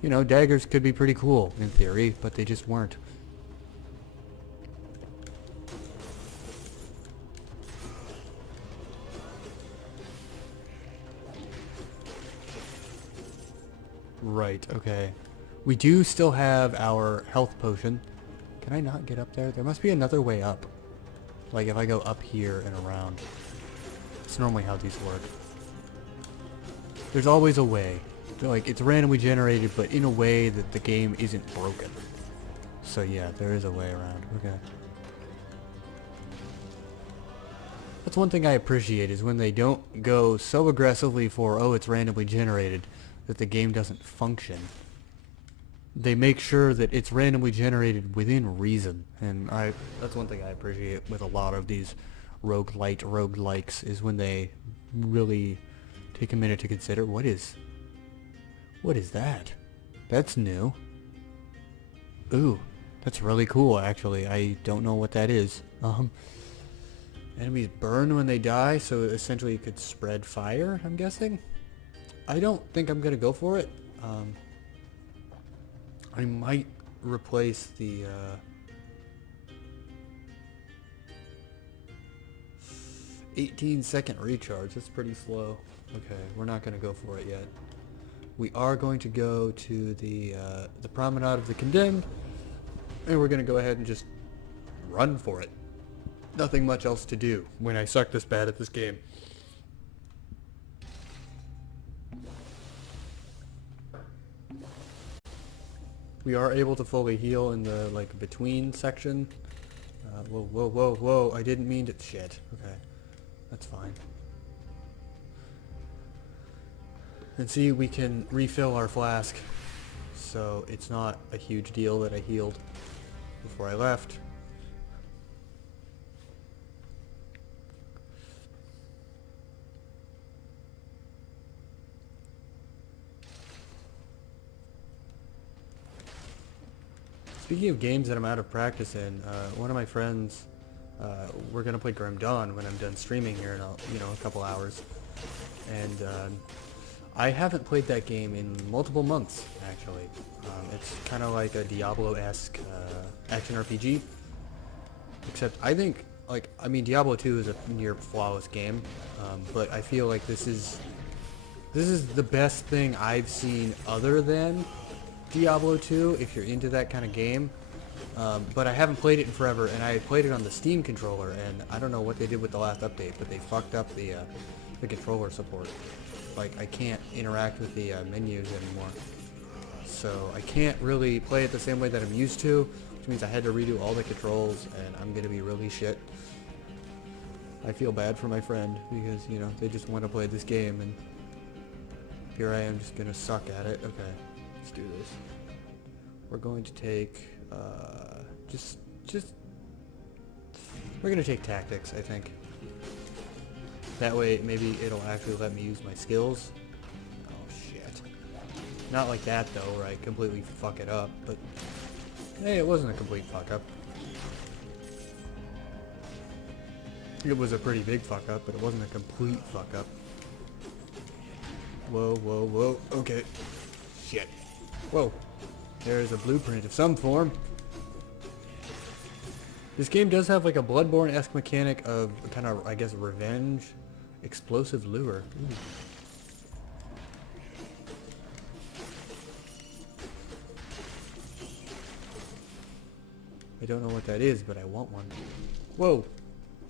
you know, daggers could be pretty cool in theory, but they just weren't. Right, okay. We do still have our health potion. Can I not get up there? There must be another way up. Like if I go up here and around. It's normally how these work. There's always a way. Like, it's randomly generated, but in a way that the game isn't broken. So yeah, there is a way around. Okay. That's one thing I appreciate, is when they don't go so aggressively for, oh, it's randomly generated, that the game doesn't function. They make sure that it's randomly generated within reason, and that's one thing I appreciate with a lot of these roguelikes, is when they really take a minute to consider, what is that? That's new. Ooh, that's really cool, actually. I don't know what that is. Enemies burn when they die, so essentially it could spread fire, I'm guessing? I don't think I'm gonna go for it. I might replace the 18-second recharge. That's pretty slow. Okay, we're not gonna go for it yet. We are going to go to the Promenade of the Condemned, and we're gonna go ahead and just run for it. Nothing much else to do when I suck this bad at this game. We are able to fully heal in the, like, between section. Whoa, I didn't mean to... Shit. Okay. That's fine. And see, we can refill our flask. So it's not a huge deal that I healed before I left. Speaking of games that I'm out of practice in, one of my friends, we're gonna play Grim Dawn when I'm done streaming here in a couple hours, and I haven't played that game in multiple months, actually. It's kind of like a Diablo-esque action RPG, except I think, Diablo 2 is a near flawless game, but I feel like this is the best thing I've seen other than Diablo 2, if you're into that kind of game. But I haven't played it in forever, and I played it on the Steam controller, and I don't know what they did with the last update, but they fucked up the controller support. Like, I can't interact with the menus anymore. So I can't really play it the same way that I'm used to, which means I had to redo all the controls, and I'm gonna be really shit. I feel bad for my friend because, you know, they just want to play this game, and here I am just gonna suck at it. Okay, let's do this. We're going to take, we're gonna take tactics, I think. That way, maybe it'll actually let me use my skills. Oh shit. Not like that though, right? Completely fuck it up, but hey, it wasn't a complete fuck up. It was a pretty big fuck up, but it wasn't a complete fuck up. Whoa, whoa, whoa. Okay. Shit. Whoa. There's a blueprint of some form. This game does have like a Bloodborne-esque mechanic of kind of, I guess, revenge. Explosive lure. Ooh. I don't know what that is, but I want one. Whoa.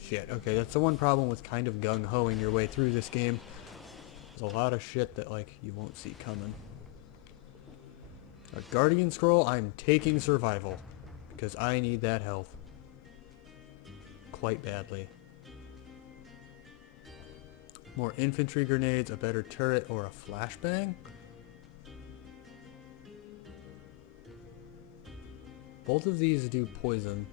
Shit. Okay, that's the one problem with kind of gung-hoing your way through this game. There's a lot of shit that, like, you won't see coming. A Guardian Scroll, I'm taking survival. Because I need that health. Quite badly. More infantry grenades, a better turret, or a flashbang? Both of these do poison.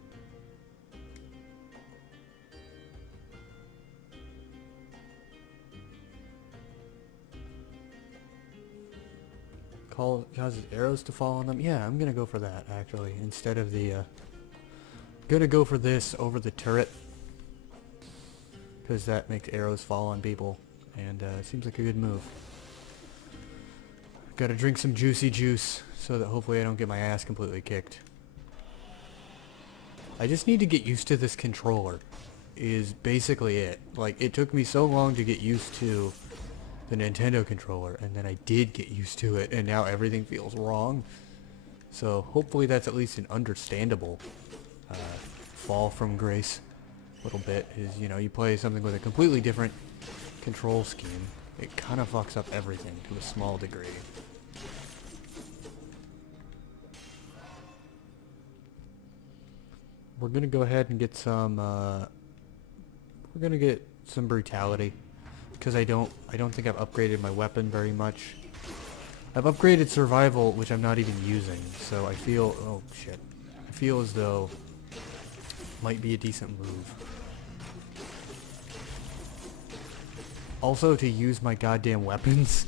Causes arrows to fall on them. Yeah, I'm gonna go for that actually. Instead of the gonna go for this over the turret. Because that makes arrows fall on people. And it seems like a good move. Gotta drink some juicy juice so that hopefully I don't get my ass completely kicked. I just need to get used to this controller. Is basically it. Like, it took me so long to get used to the Nintendo controller, and then I did get used to it, and now everything feels wrong. So hopefully that's at least an understandable fall from grace. A little bit is, you know, you play something with a completely different control scheme, it kind of fucks up everything to a small degree. We're gonna go ahead and get some we're gonna get some brutality. Because I don't think I've upgraded my weapon very much. I've upgraded survival, which I'm not even using, so I feel, oh shit, I feel as though it might be a decent move. Also, to use my goddamn weapons,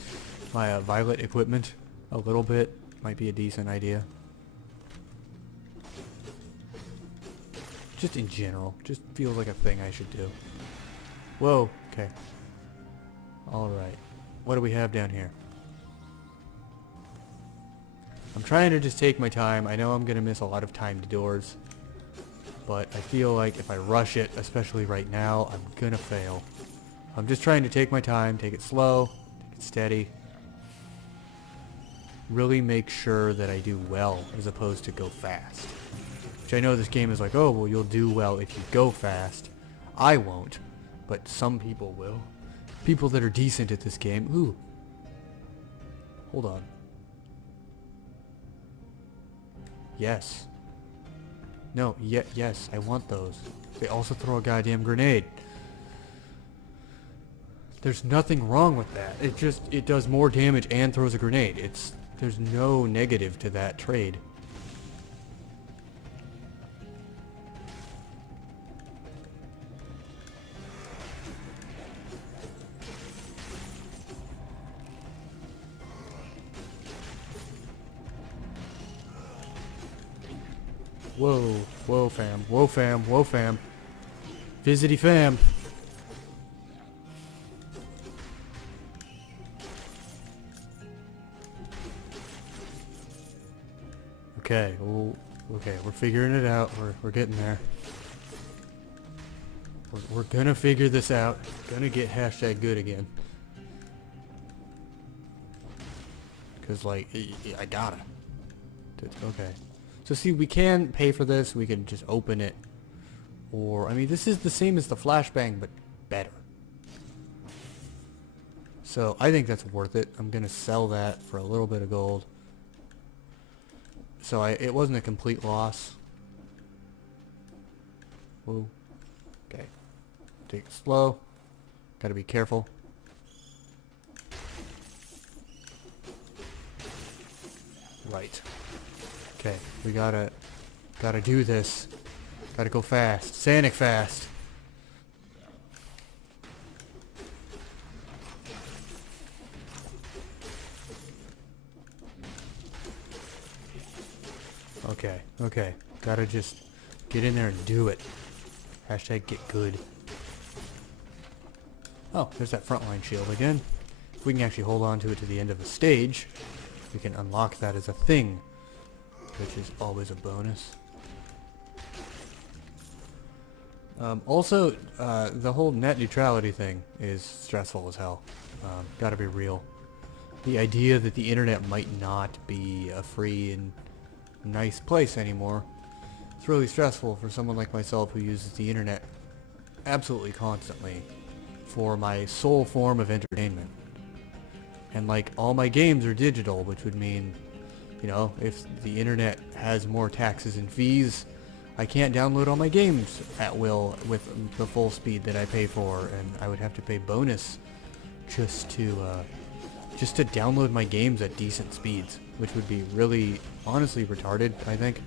my violet equipment, a little bit, might be a decent idea. Just in general, just feels like a thing I should do. Whoa, okay. Alright, what do we have down here? I'm trying to just take my time. I know I'm going to miss a lot of timed doors. But I feel like if I rush it, especially right now, I'm going to fail. I'm just trying to take my time, take it slow, take it steady. Really make sure that I do well as opposed to go fast. Which I know this game is like, oh, well, you'll do well if you go fast. I won't, but some people will. People that are decent at this game. Ooh. Hold on. Yes. No, yes, I want those. They also throw a goddamn grenade. There's nothing wrong with that. It does more damage and throws a grenade. There's no negative to that trade. Whoa, whoa fam, whoa fam, whoa fam. Visity fam. Okay, well, okay, we're figuring it out. We're getting there. We're gonna figure this out. Gonna get hashtag good again. Cause like, I gotta. Okay. So see, we can pay for this. We can just open it. Or, I mean, this is the same as the flashbang, but better. So I think that's worth it. I'm gonna sell that for a little bit of gold. So it wasn't a complete loss. Whoa. Okay. Take it slow. Gotta be careful. Right. Okay, we gotta do this. Gotta go fast. Sanic fast. Okay, okay. Gotta just get in there and do it. Hashtag get good. Oh, there's that frontline shield again. If we can actually hold on to it to the end of the stage, we can unlock that as a thing, which is always a bonus. Also, the whole net neutrality thing is stressful as hell. Gotta be real. The idea that the internet might not be a free and nice place anymore, it's really stressful for someone like myself who uses the internet absolutely constantly for my sole form of entertainment. And like, all my games are digital, which would mean, you know, if the internet has more taxes and fees, I can't download all my games at will with the full speed that I pay for, and I would have to pay bonus just to download my games at decent speeds, which would be really, honestly retarded, I think.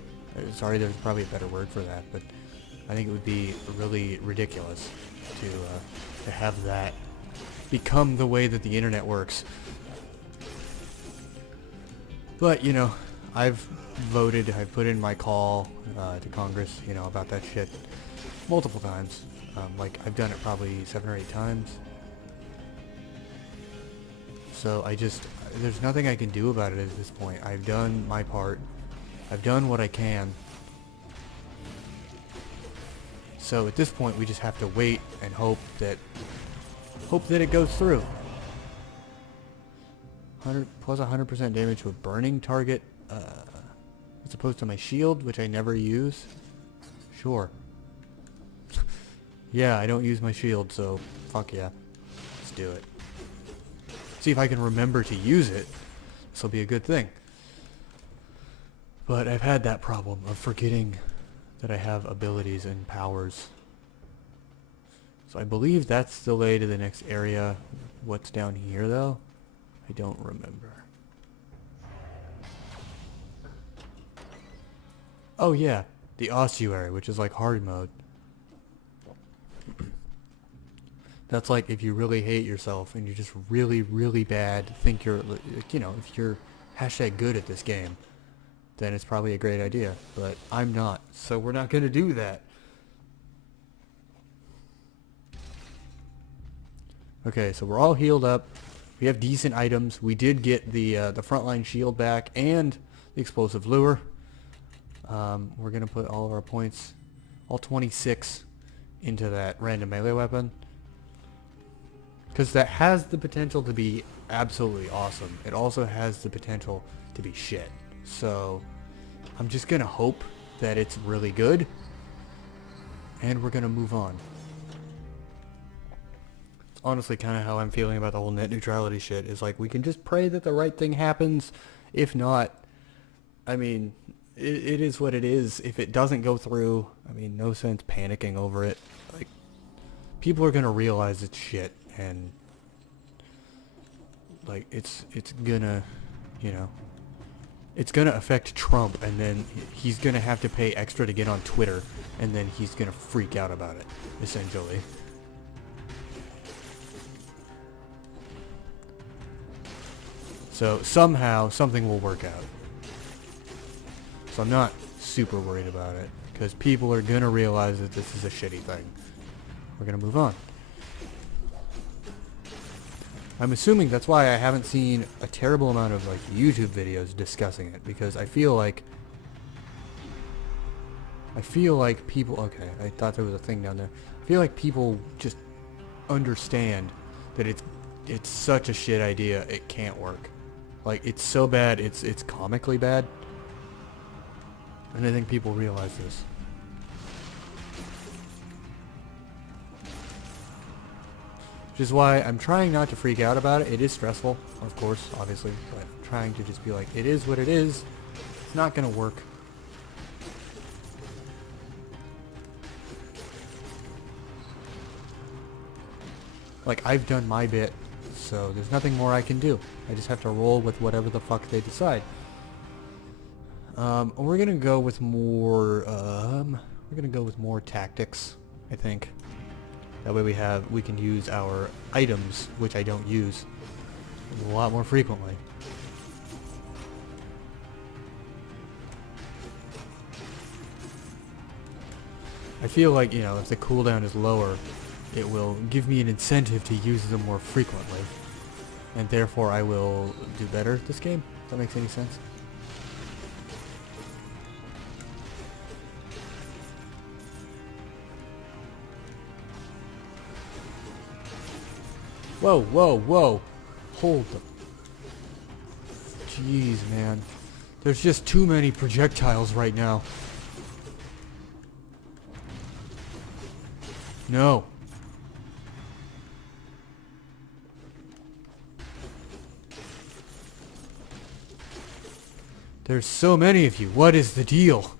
Sorry, there's probably a better word for that, but I think it would be really ridiculous to have that become the way that the internet works. But, you know, I've voted, I've put in my call to Congress, you know, about that shit multiple times. Like, I've done it probably 7 or 8 times. So there's nothing I can do about it at this point. I've done my part. I've done what I can. So at this point, we just have to wait and hope that it goes through. 100 plus 100% damage to a burning target, as opposed to my shield, which I never use. Sure. Yeah, I don't use my shield, so fuck yeah. Let's do it. See if I can remember to use it. This will be a good thing. But I've had that problem of forgetting that I have abilities and powers. So I believe that's the way to the next area. What's down here, though? I don't remember. Oh yeah, the ossuary, which is like hard mode. That's like if you really hate yourself and you're just really, really bad, think you're, you know, if you're hashtag good at this game, then it's probably a great idea. But I'm not, so we're not going to do that. Okay, so we're all healed up. We have decent items. We did get the frontline shield back and the explosive lure. We're going to put all of our points, all 26, into that random melee weapon. Because that has the potential to be absolutely awesome. It also has the potential to be shit. So I'm just going to hope that it's really good. And we're going to move on. It's honestly kind of how I'm feeling about the whole net neutrality shit. Is like, we can just pray that the right thing happens. If not, I mean, it is what it is. If it doesn't go through, I mean, no sense panicking over it. Like, people are going to realize it's shit. And like it's gonna, you know, it's gonna affect Trump, and then he's gonna have to pay extra to get on Twitter, and then he's gonna freak out about it, essentially. So somehow something will work out. So I'm not super worried about it, because people are gonna realize that this is a shitty thing. We're gonna move on. I'm assuming that's why I haven't seen a terrible amount of like YouTube videos discussing it, because I feel like people, okay, I thought there was a thing down there. I feel like people just understand that it's such a shit idea, it can't work. Like, it's so bad, it's comically bad. And I think people realize this. Which is why I'm trying not to freak out about it. It is stressful, of course, obviously, but I'm trying to just be like, it is what it is. It's not gonna work. Like, I've done my bit, so there's nothing more I can do. I just have to roll with whatever the fuck they decide. We're gonna go with more, tactics, I think. That way we can use our items, which I don't use, a lot more frequently. I feel like, you know, if the cooldown is lower, it will give me an incentive to use them more frequently. And therefore I will do better this game, if that makes any sense. Whoa, whoa, whoa. Hold the... Jeez, man. There's just too many projectiles right now. No. There's so many of you. What is the deal?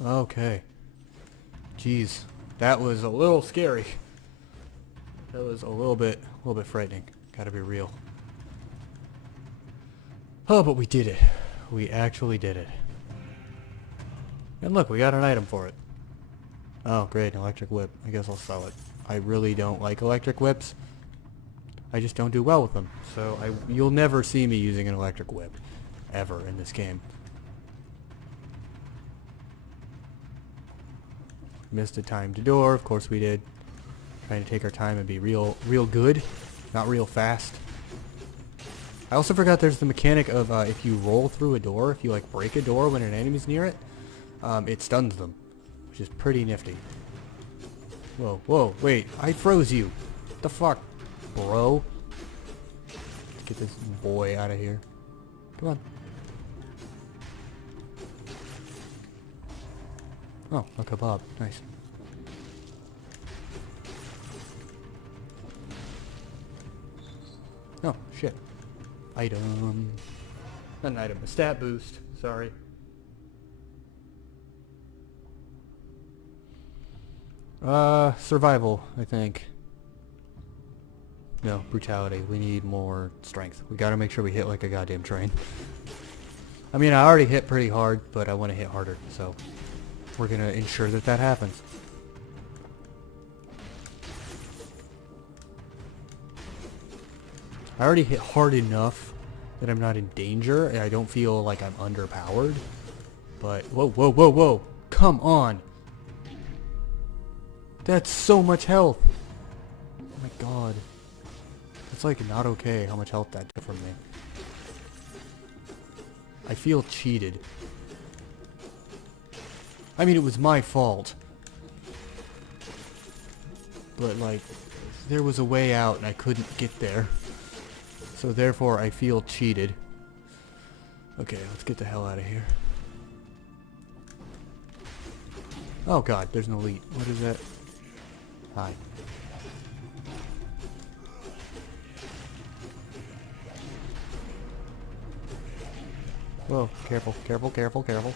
Okay. Jeez. That was a little scary. That was a little bit frightening. Gotta be real. Oh, but we did it. We actually did it. And look, we got an item for it. Oh, great, an electric whip. I guess I'll sell it. I really don't like electric whips. I just don't do well with them. So you'll never see me using an electric whip. Ever in this game. Missed a timed door, of course we did. Trying to take our time and be real good, not real fast. I also forgot there's the mechanic of if you roll through a door, if you like break a door when an enemy's near it, it stuns them, which is pretty nifty. Whoa, whoa, wait, I froze you. What the fuck, bro? Let's get this boy out of here. Come on. Oh, a kebab, nice. Oh, shit. Item. Not an item, a stat boost. Sorry. Survival, I think. No, brutality. We need more strength. We gotta make sure we hit like a goddamn train. I mean, I already hit pretty hard, but I want to hit harder, so we're gonna ensure that that happens. I already hit hard enough that I'm not in danger, and I don't feel like I'm underpowered. But, whoa, whoa, whoa, whoa! Come on! That's so much health! Oh my god. It's like not okay how much health that took from me. I feel cheated. I mean, it was my fault. But, like, there was a way out and I couldn't get there. So therefore, I feel cheated. Okay, let's get the hell out of here. Oh god, there's an elite. What is that? Hi. Whoa, careful, careful, careful, careful.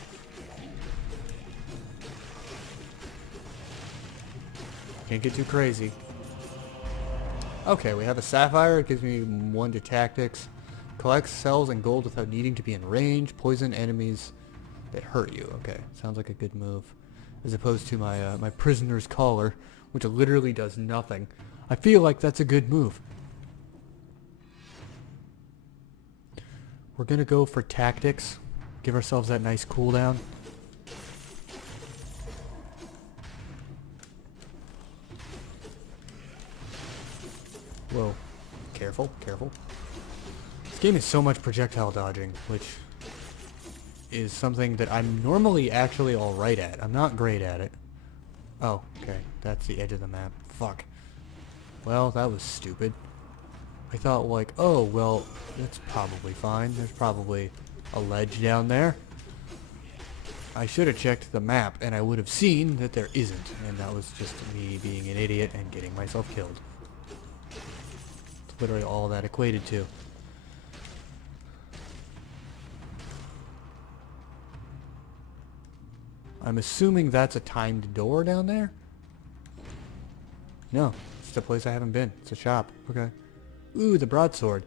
Can't get too crazy. Okay, we have a sapphire. It gives me 1 to tactics. Collects cells and gold without needing to be in range. Poison enemies that hurt you. Okay, sounds like a good move. As opposed to my my prisoner's collar, which literally does nothing. I feel like that's a good move. We're gonna go for tactics. Give ourselves that nice cooldown. Whoa. Careful, careful. This game is so much projectile dodging, which is something that I'm normally actually alright at. I'm not great at it. Oh, okay. That's the edge of the map. Fuck. Well, that was stupid. I thought like, oh, well, that's probably fine. There's probably a ledge down there. I should have checked the map and I would have seen that there isn't, and that was just me being an idiot and getting myself killed. It's literally all that equated to. I'm assuming that's a timed door down there? No, it's a place I haven't been. It's a shop. Okay. Ooh, the broadsword,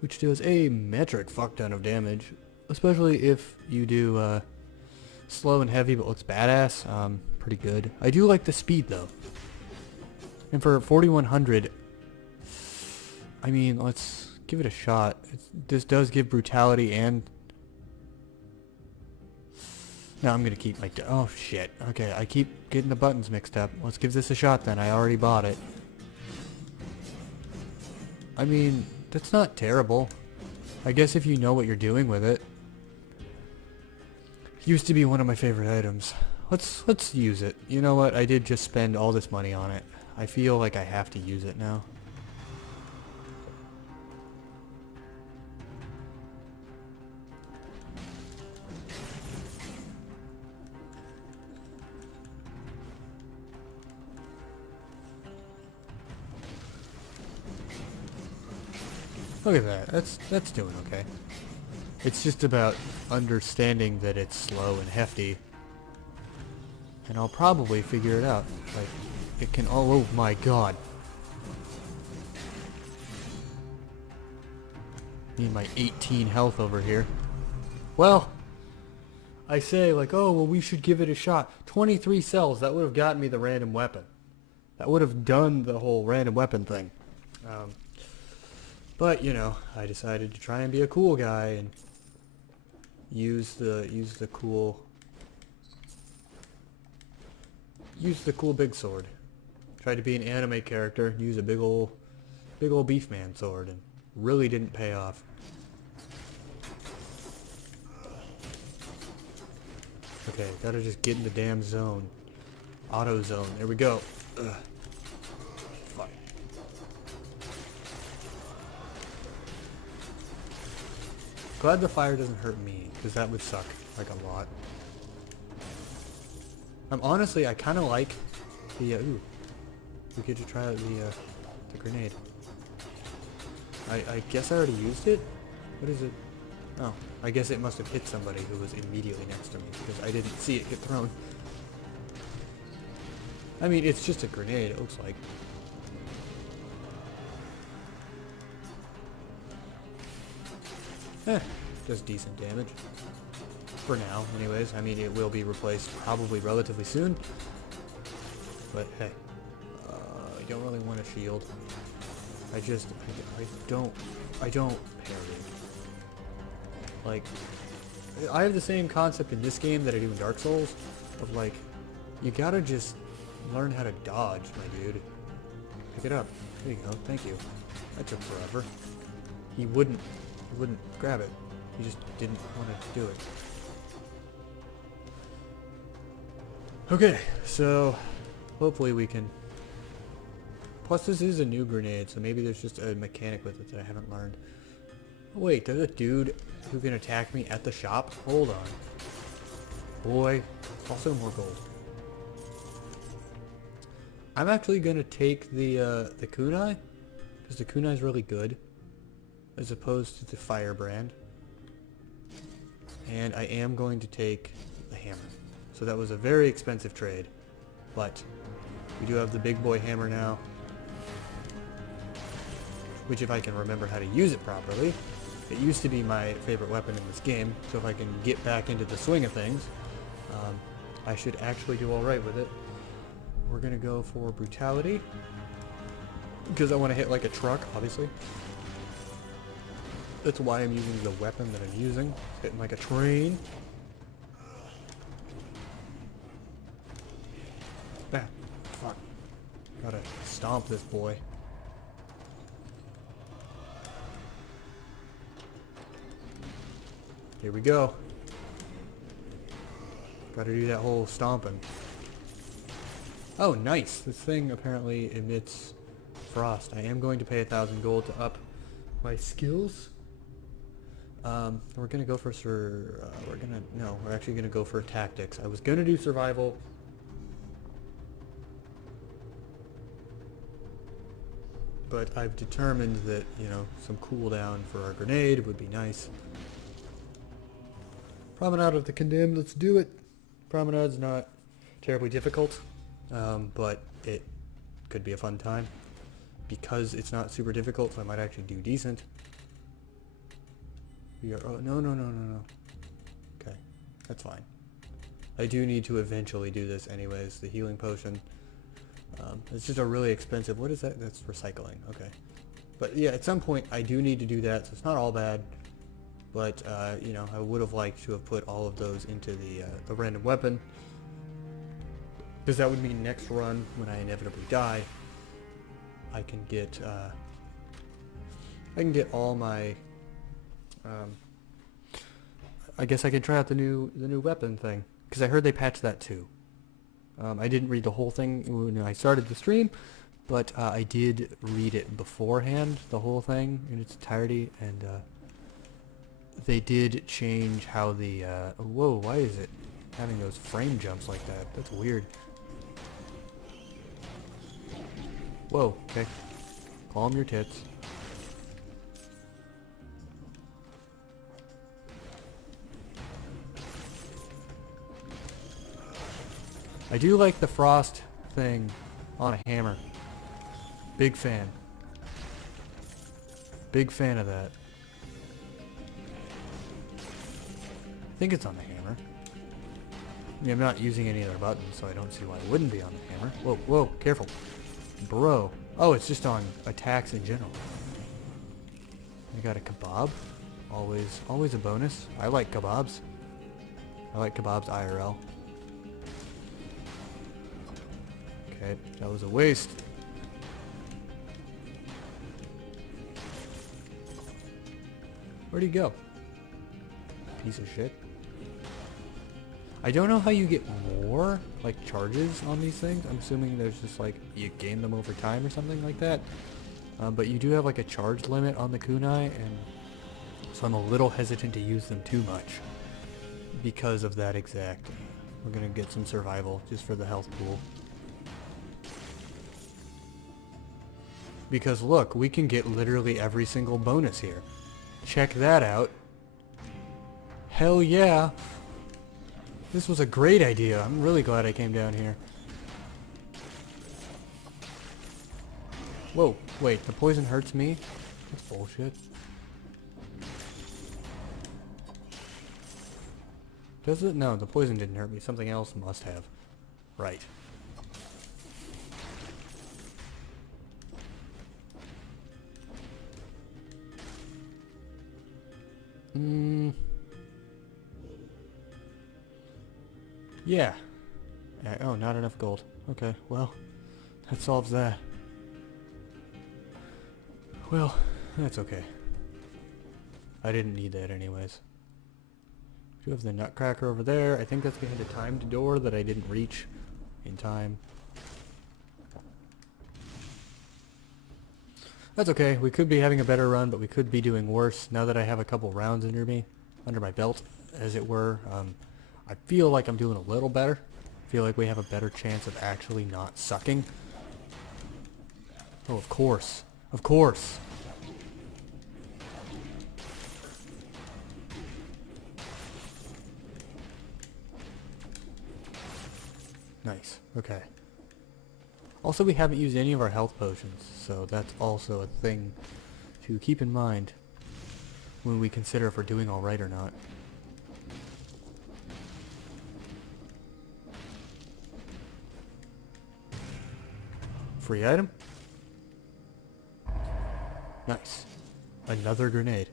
which does a metric fuck ton of damage, especially if you do slow and heavy but looks badass. Pretty good. I do like the speed though. And for 4100, I mean, let's give it a shot. This does give brutality and... No, I'm gonna keep my... Oh shit. Okay, I keep getting the buttons mixed up. Let's give this a shot then. I already bought it. I mean, that's not terrible. I guess if you know what you're doing with it. Used to be one of my favorite items. Let's use it. You know what? I did just spend all this money on it. I feel like I have to use it now. Look at that. That's doing okay. It's just about understanding that it's slow and hefty. And I'll probably figure it out. Like, it can... Oh my god. Need my 18 health over here. Well, I say like, oh, well, we should give it a shot. 23 cells, that would have gotten me the random weapon. That would have done the whole random weapon thing. But, you know, I decided to try and be a cool guy and use the cool big sword. Tried to be an anime character, use a big ol' beef man sword, and really didn't pay off. Okay, gotta just get in the damn zone. Auto zone, there we go. Ugh. Fuck. Glad the fire doesn't hurt me, because that would suck, like, a lot. Honestly, I kind of like the, ooh, we get to try out the grenade. I guess I already used it? What is it? Oh, I guess it must have hit somebody who was immediately next to me, because I didn't see it get thrown. I mean, it's just a grenade, it looks like. Does decent damage. For now, anyways. I mean, it will be replaced probably relatively soon. But hey, I don't really want a shield. I don't parry. Like, I have the same concept in this game that I do in Dark Souls, of like, you gotta just learn how to dodge, my dude. Pick it up. There you go. Thank you. That took forever. He wouldn't grab it. He just didn't want to do it. Okay, so hopefully we can... Plus this is a new grenade, so maybe there's just a mechanic with it that I haven't learned. Oh, wait, there's a dude who can attack me at the shop? Hold on. Boy, also more gold. I'm actually gonna take the kunai, because the kunai is really good, as opposed to the firebrand. And I am going to take the hammer. So that was a very expensive trade, but we do have the big boy hammer now, which if I can remember how to use it properly, it used to be my favorite weapon in this game, so if I can get back into the swing of things, I should actually do alright with it. We're gonna go for brutality, because I want to hit like a truck, obviously. That's why I'm using the weapon that I'm using. Hitting like a train. Ah, fuck. Gotta stomp this boy. Here we go. Gotta do that whole stomping. Oh, nice. This thing apparently emits frost. I am going to pay 1,000 gold to up my skills. We're gonna go for we're actually gonna go for tactics. I was gonna do survival. But I've determined that, you know, some cooldown for our grenade would be nice. Promenade of the Condemned, let's do it. Promenade's not terribly difficult, but it could be a fun time. Because it's not super difficult, so I might actually do decent. Oh, no. Okay, that's fine. I do need to eventually do this anyways, the healing potion. It's just a really expensive, what is that? That's recycling, okay. But yeah, at some point I do need to do that, so it's not all bad. But, you know, I would have liked to have put all of those into the random weapon. Because that would mean next run, when I inevitably die, I can get all my, I guess I can try out the new weapon thing. Because I heard they patched that too. I didn't read the whole thing when I started the stream, but I did read it beforehand, the whole thing in its entirety, and they did change how the, whoa, why is it having those frame jumps like that? That's weird. Whoa, okay. Calm your tits. I do like the frost thing on a hammer. Big fan. Big fan of that. I think it's on the hammer. I mean, I'm not using any other buttons, so I don't see why it wouldn't be on the hammer. Whoa, whoa, careful. Bro. Oh, it's just on attacks in general. I got a kebab. Always a bonus. I like kebabs. I like kebabs IRL. Okay, that was a waste. Where'd he go? Piece of shit. I don't know how you get more, like, charges on these things. I'm assuming there's just, like, you gain them over time or something like that. But you do have, like, a charge limit on the kunai, and so I'm a little hesitant to use them too much because of that exact. We're gonna get some survival just for the health pool. Because look, we can get literally every single bonus here. Check that out. Hell yeah. This was a great idea. I'm really glad I came down here. Whoa, wait, the poison hurts me? That's bullshit. Does it? No, the poison didn't hurt me. Something else must have. Right. Yeah. Oh, not enough gold. Okay, well, that solves that. Well, that's okay. I didn't need that anyways. We have the nutcracker over there. I think that's behind a timed door that I didn't reach in time. That's okay. We could be having a better run, but we could be doing worse now that I have a couple rounds under my belt, as it were. I feel like I'm doing a little better. I feel like we have a better chance of actually not sucking. Oh, of course. Of course. Nice. Okay. Also, we haven't used any of our health potions, so that's also a thing to keep in mind when we consider if we're doing alright or not. Free item. Nice. Another grenade.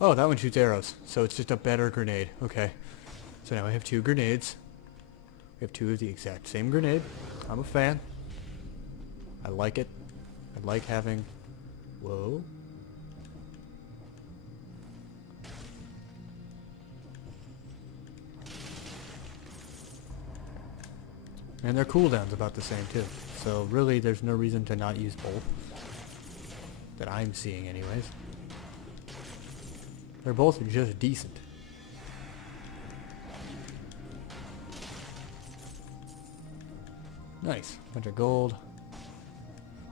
Oh, that one shoots arrows, so it's just a better grenade. Okay. So now I have 2 grenades. We have 2 of the exact same grenade. I'm a fan. I like it. I like having... Whoa. And their cooldown's about the same too. So really there's no reason to not use both. That I'm seeing anyways. They're both just decent. Nice. Bunch of gold.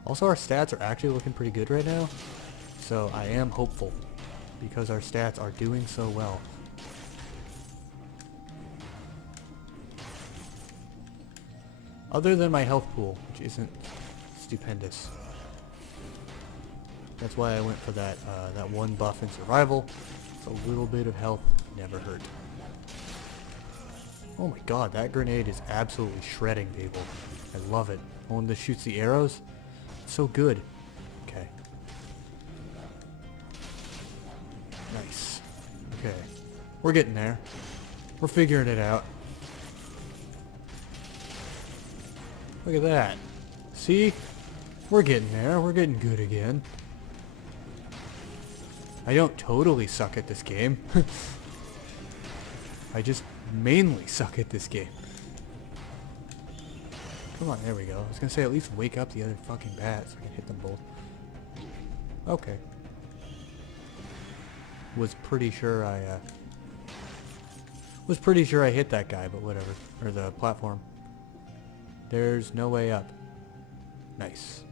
Also, our stats are actually looking pretty good right now. So I am hopeful because our stats are doing so well. Other than my health pool, which isn't stupendous. That's why I went for that that one buff in survival. So a little bit of health never hurt. Oh my god, that grenade is absolutely shredding people. I love it. One that shoots the arrows. It's so good. Okay. Nice. Okay. We're getting there. We're figuring it out. Look at that. See? We're getting there. We're getting good again. I don't totally suck at this game. I just mainly suck at this game. Come on, there we go. I was gonna say at least wake up the other fucking bats so I can hit them both. Okay. Was pretty sure I hit that guy, but whatever. Or the platform. There's no way up. Nice.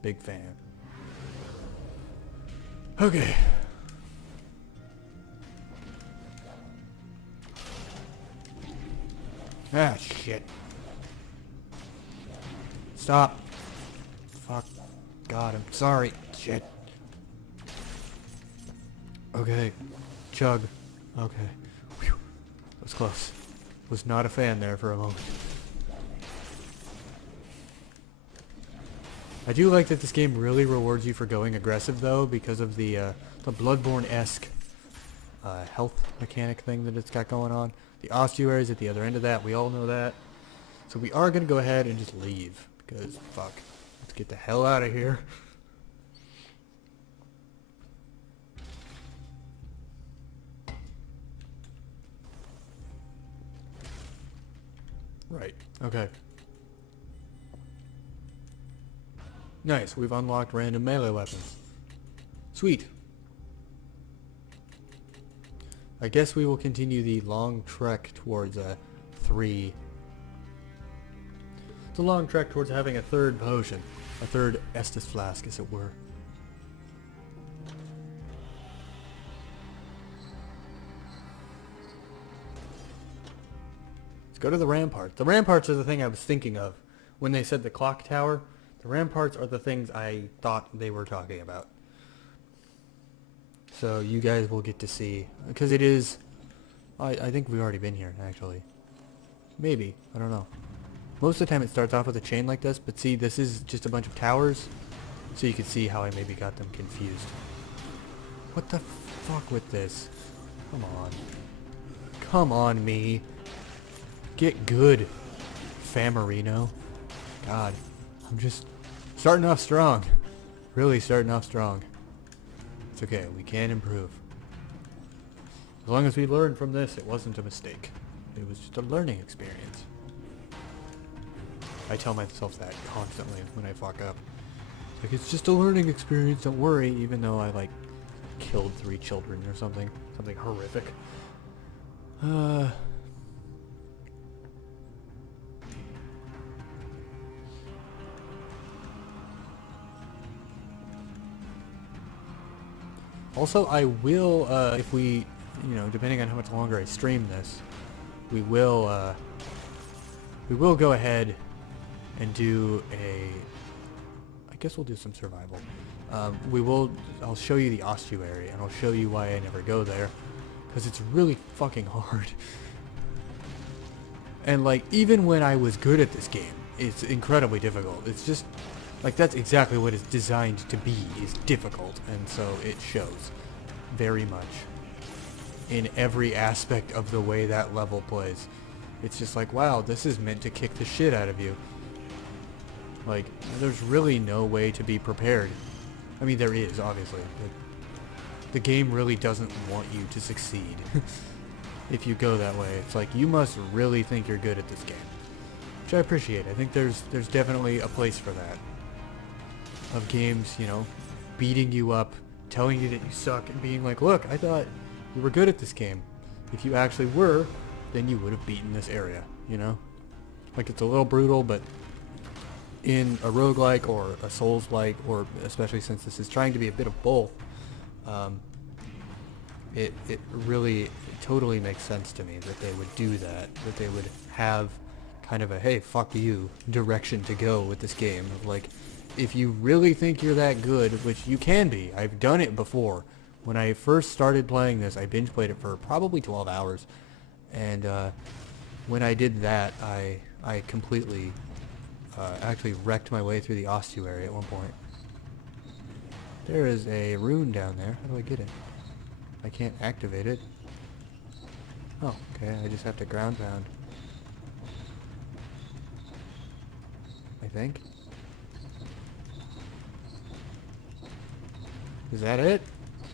Big fan. Okay. Ah, shit. Stop. Fuck. God, I'm sorry. Shit. Okay. Chug. Okay. Whew. That was close. Was not a fan there for a moment. I do like that this game really rewards you for going aggressive though, because of the Bloodborne-esque health mechanic thing that it's got going on. The ossuaries at the other end of that, we all know that. So we are going to go ahead and just leave, because fuck. Let's get the hell out of here. Right, okay. Nice, we've unlocked random melee weapons. Sweet. I guess we will continue the long trek towards 3. It's a long trek towards having a third potion. A third Estus flask, as it were. Let's go to the ramparts. The ramparts are the thing I was thinking of when they said the clock tower. The ramparts are the things I thought they were talking about. So you guys will get to see, because it is, I think we've already been here, actually. Maybe, I don't know. Most of the time it starts off with a chain like this, but see, this is just a bunch of towers, so you can see how I maybe got them confused. What the fuck with this? Come on. Come on, me. Get good, Famarino. God, I'm just starting off strong. Really starting off strong. It's okay, we can improve. As long as we learn from this, it wasn't a mistake. It was just a learning experience. I tell myself that constantly when I fuck up. Like, it's just a learning experience, don't worry, even though I, like, killed 3 children or something. Something horrific. Also, I will, if we, you know, depending on how much longer I stream this, we will go ahead and do a, I guess we'll do some survival. I'll show you the ossuary, and I'll show you why I never go there, because it's really fucking hard. And, like, even when I was good at this game, it's incredibly difficult. It's just, like, that's exactly what it's designed to be, is difficult, and so it shows very much in every aspect of the way that level plays. It's just like, wow, this is meant to kick the shit out of you. Like, there's really no way to be prepared. I mean, there is, obviously, but the game really doesn't want you to succeed. If you go that way, it's like, you must really think you're good at this game. Which I appreciate. I think there's definitely a place for that. Of games, you know, beating you up telling you that you suck and being like, look, I thought you were good at this game. If you actually were, then you would have beaten this area, you know? Like, it's a little brutal, but in a roguelike or a Souls-like, or especially since this is trying to be a bit of both, it really totally makes sense to me that they would do that they would have kind of a, hey, fuck you direction to go with this game. Of like, if you really think you're that good, which you can be, I've done it before. When I first started playing this, I binge played it for probably 12 hours, and when I did that, I completely actually wrecked my way through the ossuary at one point. There is a rune down there. How do I get it? I can't activate it. Oh, okay, I just have to ground pound. I think. Is that it?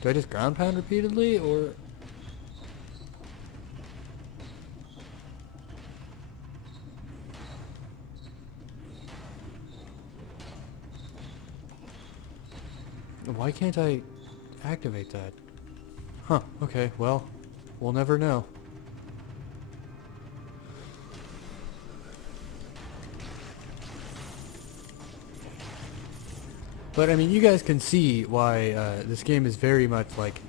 Do I just ground pound repeatedly, or... Why can't I activate that? Huh, okay, well, we'll never know. But I mean, you guys can see why this game is very much like,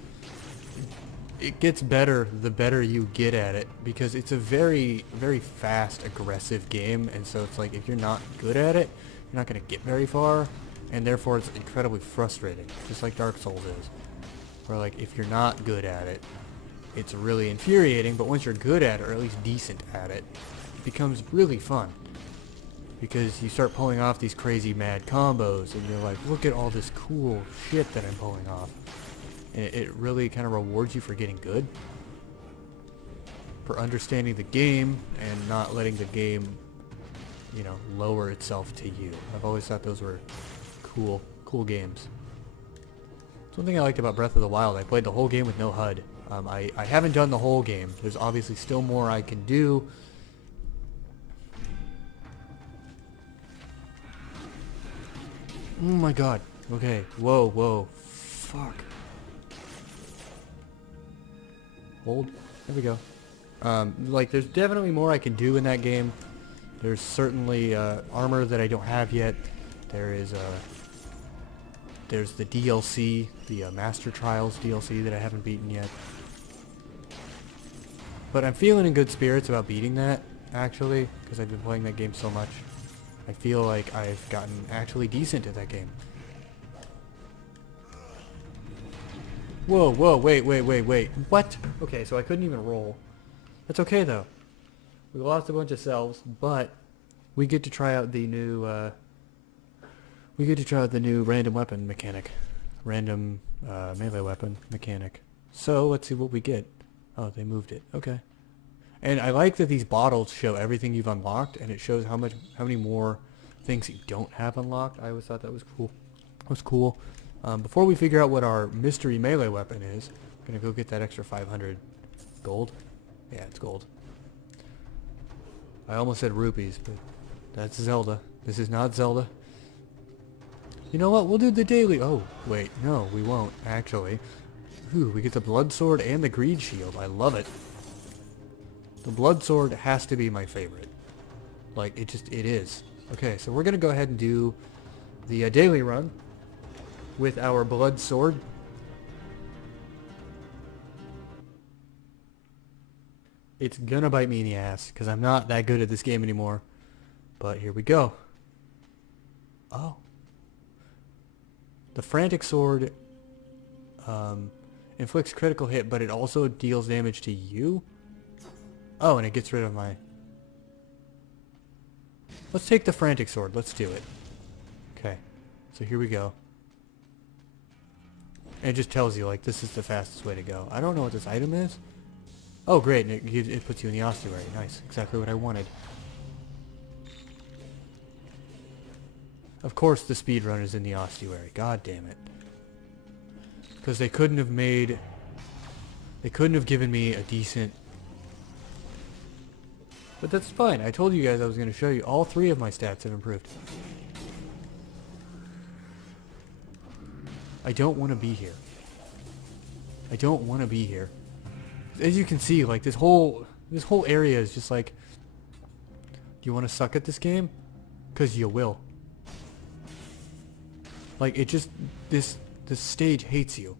it gets better the better you get at it, because it's a very, very fast, aggressive game, and so it's like, if you're not good at it, you're not going to get very far, and therefore it's incredibly frustrating, just like Dark Souls is. Where like, if you're not good at it, it's really infuriating, but once you're good at it, or at least decent at it, it becomes really fun. Because you start pulling off these crazy mad combos, and you're like, look at all this cool shit that I'm pulling off. And it really kind of rewards you for getting good. For understanding the game, and not letting the game, you know, lower itself to you. I've always thought those were cool games. One thing I liked about Breath of the Wild, I played the whole game with no HUD. I haven't done the whole game. There's obviously still more I can do. Oh my god. Okay. Whoa. Fuck. Hold. There we go. Like, there's definitely more I can do in that game. There's certainly armor that I don't have yet. There's the DLC, the Master Trials DLC that I haven't beaten yet. But I'm feeling in good spirits about beating that, actually, because I've been playing that game so much. I feel like I've gotten actually decent at that game. Whoa, wait. What? Okay, so I couldn't even roll. That's okay, though. We lost a bunch of selves, but we get to try out the new, random weapon mechanic. Random, melee weapon mechanic. So, let's see what we get. Oh, they moved it. Okay. And I like that these bottles show everything you've unlocked, and it shows how many more things you don't have unlocked. I always thought that was cool. Before we figure out what our mystery melee weapon is, I'm gonna go get that extra 500 gold. Yeah, it's gold. I almost said rupees, but that's Zelda. This is not Zelda. You know what? We'll do the daily. Oh, wait. No, we won't, actually. Ooh, we get the blood sword and the greed shield. I love it. The blood sword has to be my favorite. Like, it is. Okay, so we're going to go ahead and do the daily run with our blood sword. It's gonna bite me in the ass, because I'm not that good at this game anymore. But here we go. Oh. The frantic sword inflicts critical hit, but it also deals damage to you? Oh, and it gets rid of my... Let's take the frantic sword. Let's do it. Okay. So here we go. And it just tells you, like, this is the fastest way to go. I don't know what this item is. Oh, great. And it puts you in the ossuary. Nice. Exactly what I wanted. Of course the speedrun is in the ossuary. God damn it. Because they couldn't have given me a decent... But that's fine. I told you guys I was going to show you. All 3 of my stats have improved. I don't want to be here. I don't want to be here. As you can see, like this whole area is just like, do you want to suck at this game? 'Cause you will. Like it just, this stage hates you.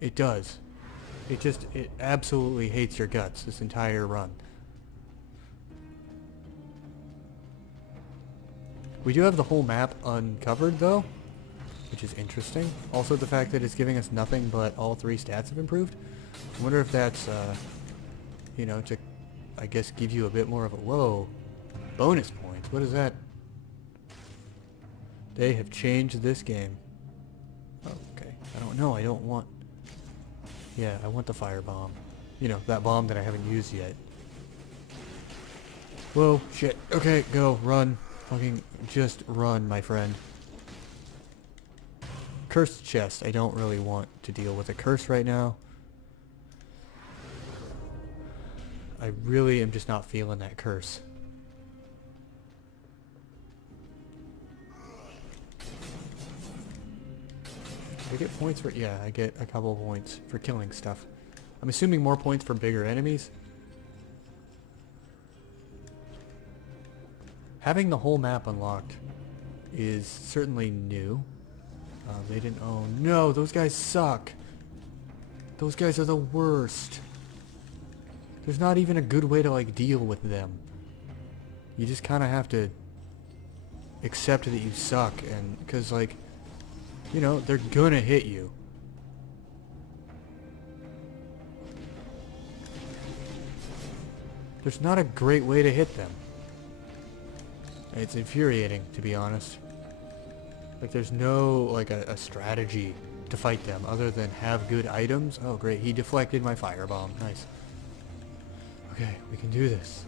It does. It absolutely hates your guts this entire run. We do have the whole map uncovered though, which is interesting. Also the fact that it's giving us nothing but all 3 stats have improved. I wonder if that's, you know, to, I guess, give you a bit more of a, whoa, bonus points. What is that? They have changed this game. Oh, okay. I don't know. I don't want... Yeah, I want the fire bomb. You know, that bomb that I haven't used yet. Whoa, shit. Okay, go. Run. Fucking just run, my friend. Cursed chest. I don't really want to deal with a curse right now. I really am just not feeling that curse. Do I get points for... Yeah, I get a couple of points for killing stuff. I'm assuming more points for bigger enemies. Having the whole map unlocked is certainly new. They didn't... Oh no, those guys suck. Those guys are the worst. There's not even a good way to like deal with them. You just kind of have to accept that you suck, and because like, you know, they're gonna hit you. There's not a great way to hit them. It's infuriating, to be honest. Like there's no like a strategy to fight them other than have good items. Oh great, he deflected my firebomb. Nice. Okay, we can do this.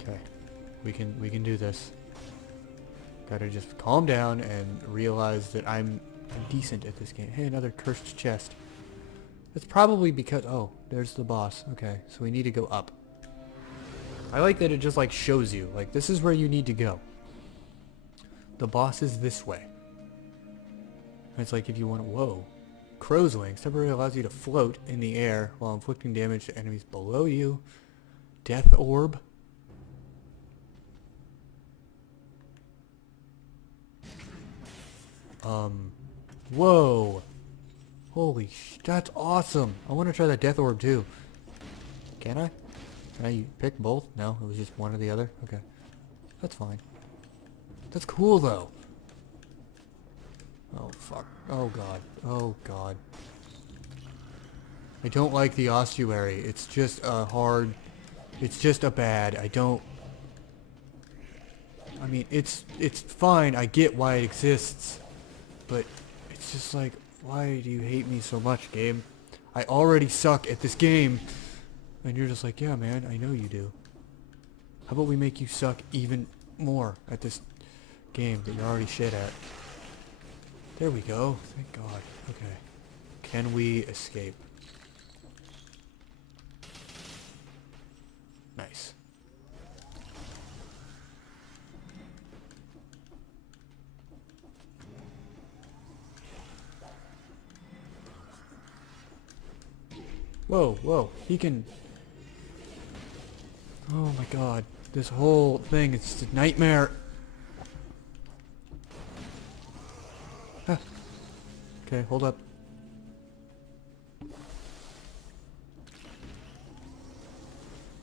Okay, we can do this. Gotta just calm down and realize that I'm decent at this game. Hey, another cursed chest. It's probably because... Oh, there's the boss. Okay, so we need to go up. I like that it just like shows you. Like, this is where you need to go. The boss is this way. It's like if you want to... Whoa. Crow's Wings temporarily allows you to float in the air while inflicting damage to enemies below you. Death Orb. Whoa. Holy sh... That's awesome. I want to try that Death Orb too. Can I? Can I pick both? No, it was just one or the other? Okay. That's fine. That's cool though. Oh fuck. Oh god. Oh god. I don't like the ossuary. It's just a hard... It's just a bad. I don't... I mean, it's fine. I get why it exists. But it's just like... Why do you hate me so much, game? I already suck at this game. And you're just like, yeah, man, I know you do. How about we make you suck even more at this game that you're already shit at? There we go. Thank God. Okay. Can we escape? Nice. Whoa, whoa. He can... Oh my god. This whole thing is just a nightmare. Ah. Okay, hold up.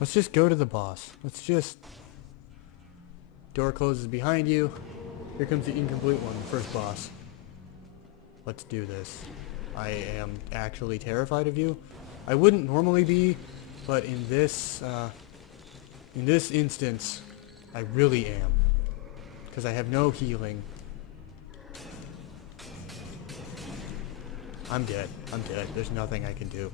Let's just go to the boss. Let's just... Door closes behind you. Here comes the incomplete one, the first boss. Let's do this. I am actually terrified of you. I wouldn't normally be, but in this instance, I really am. Because I have no healing. I'm dead. I'm dead. There's nothing I can do.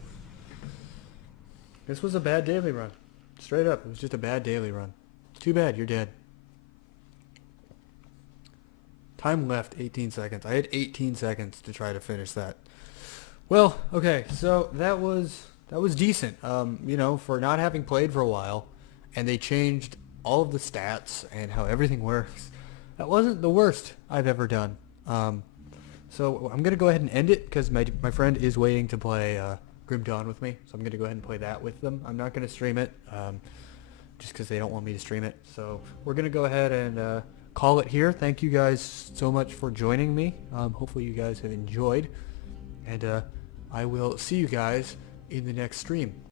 This was a bad daily run. Straight up, it was just a bad daily run. Too bad, you're dead. Time left, 18 seconds. I had 18 seconds to try to finish that. Well, okay, so that was decent. You know, for not having played for a while, and they changed all of the stats and how everything works. that wasn't the worst I've ever done. So I'm gonna go ahead and end it because my friend is waiting to play Grim Dawn with me, so I'm gonna go ahead and play that with them. I'm not gonna stream it, just because they don't want me to stream it. So we're gonna go ahead and call it here. Thank you guys so much for joining me. Hopefully you guys have enjoyed, and I will see you guys in the next stream.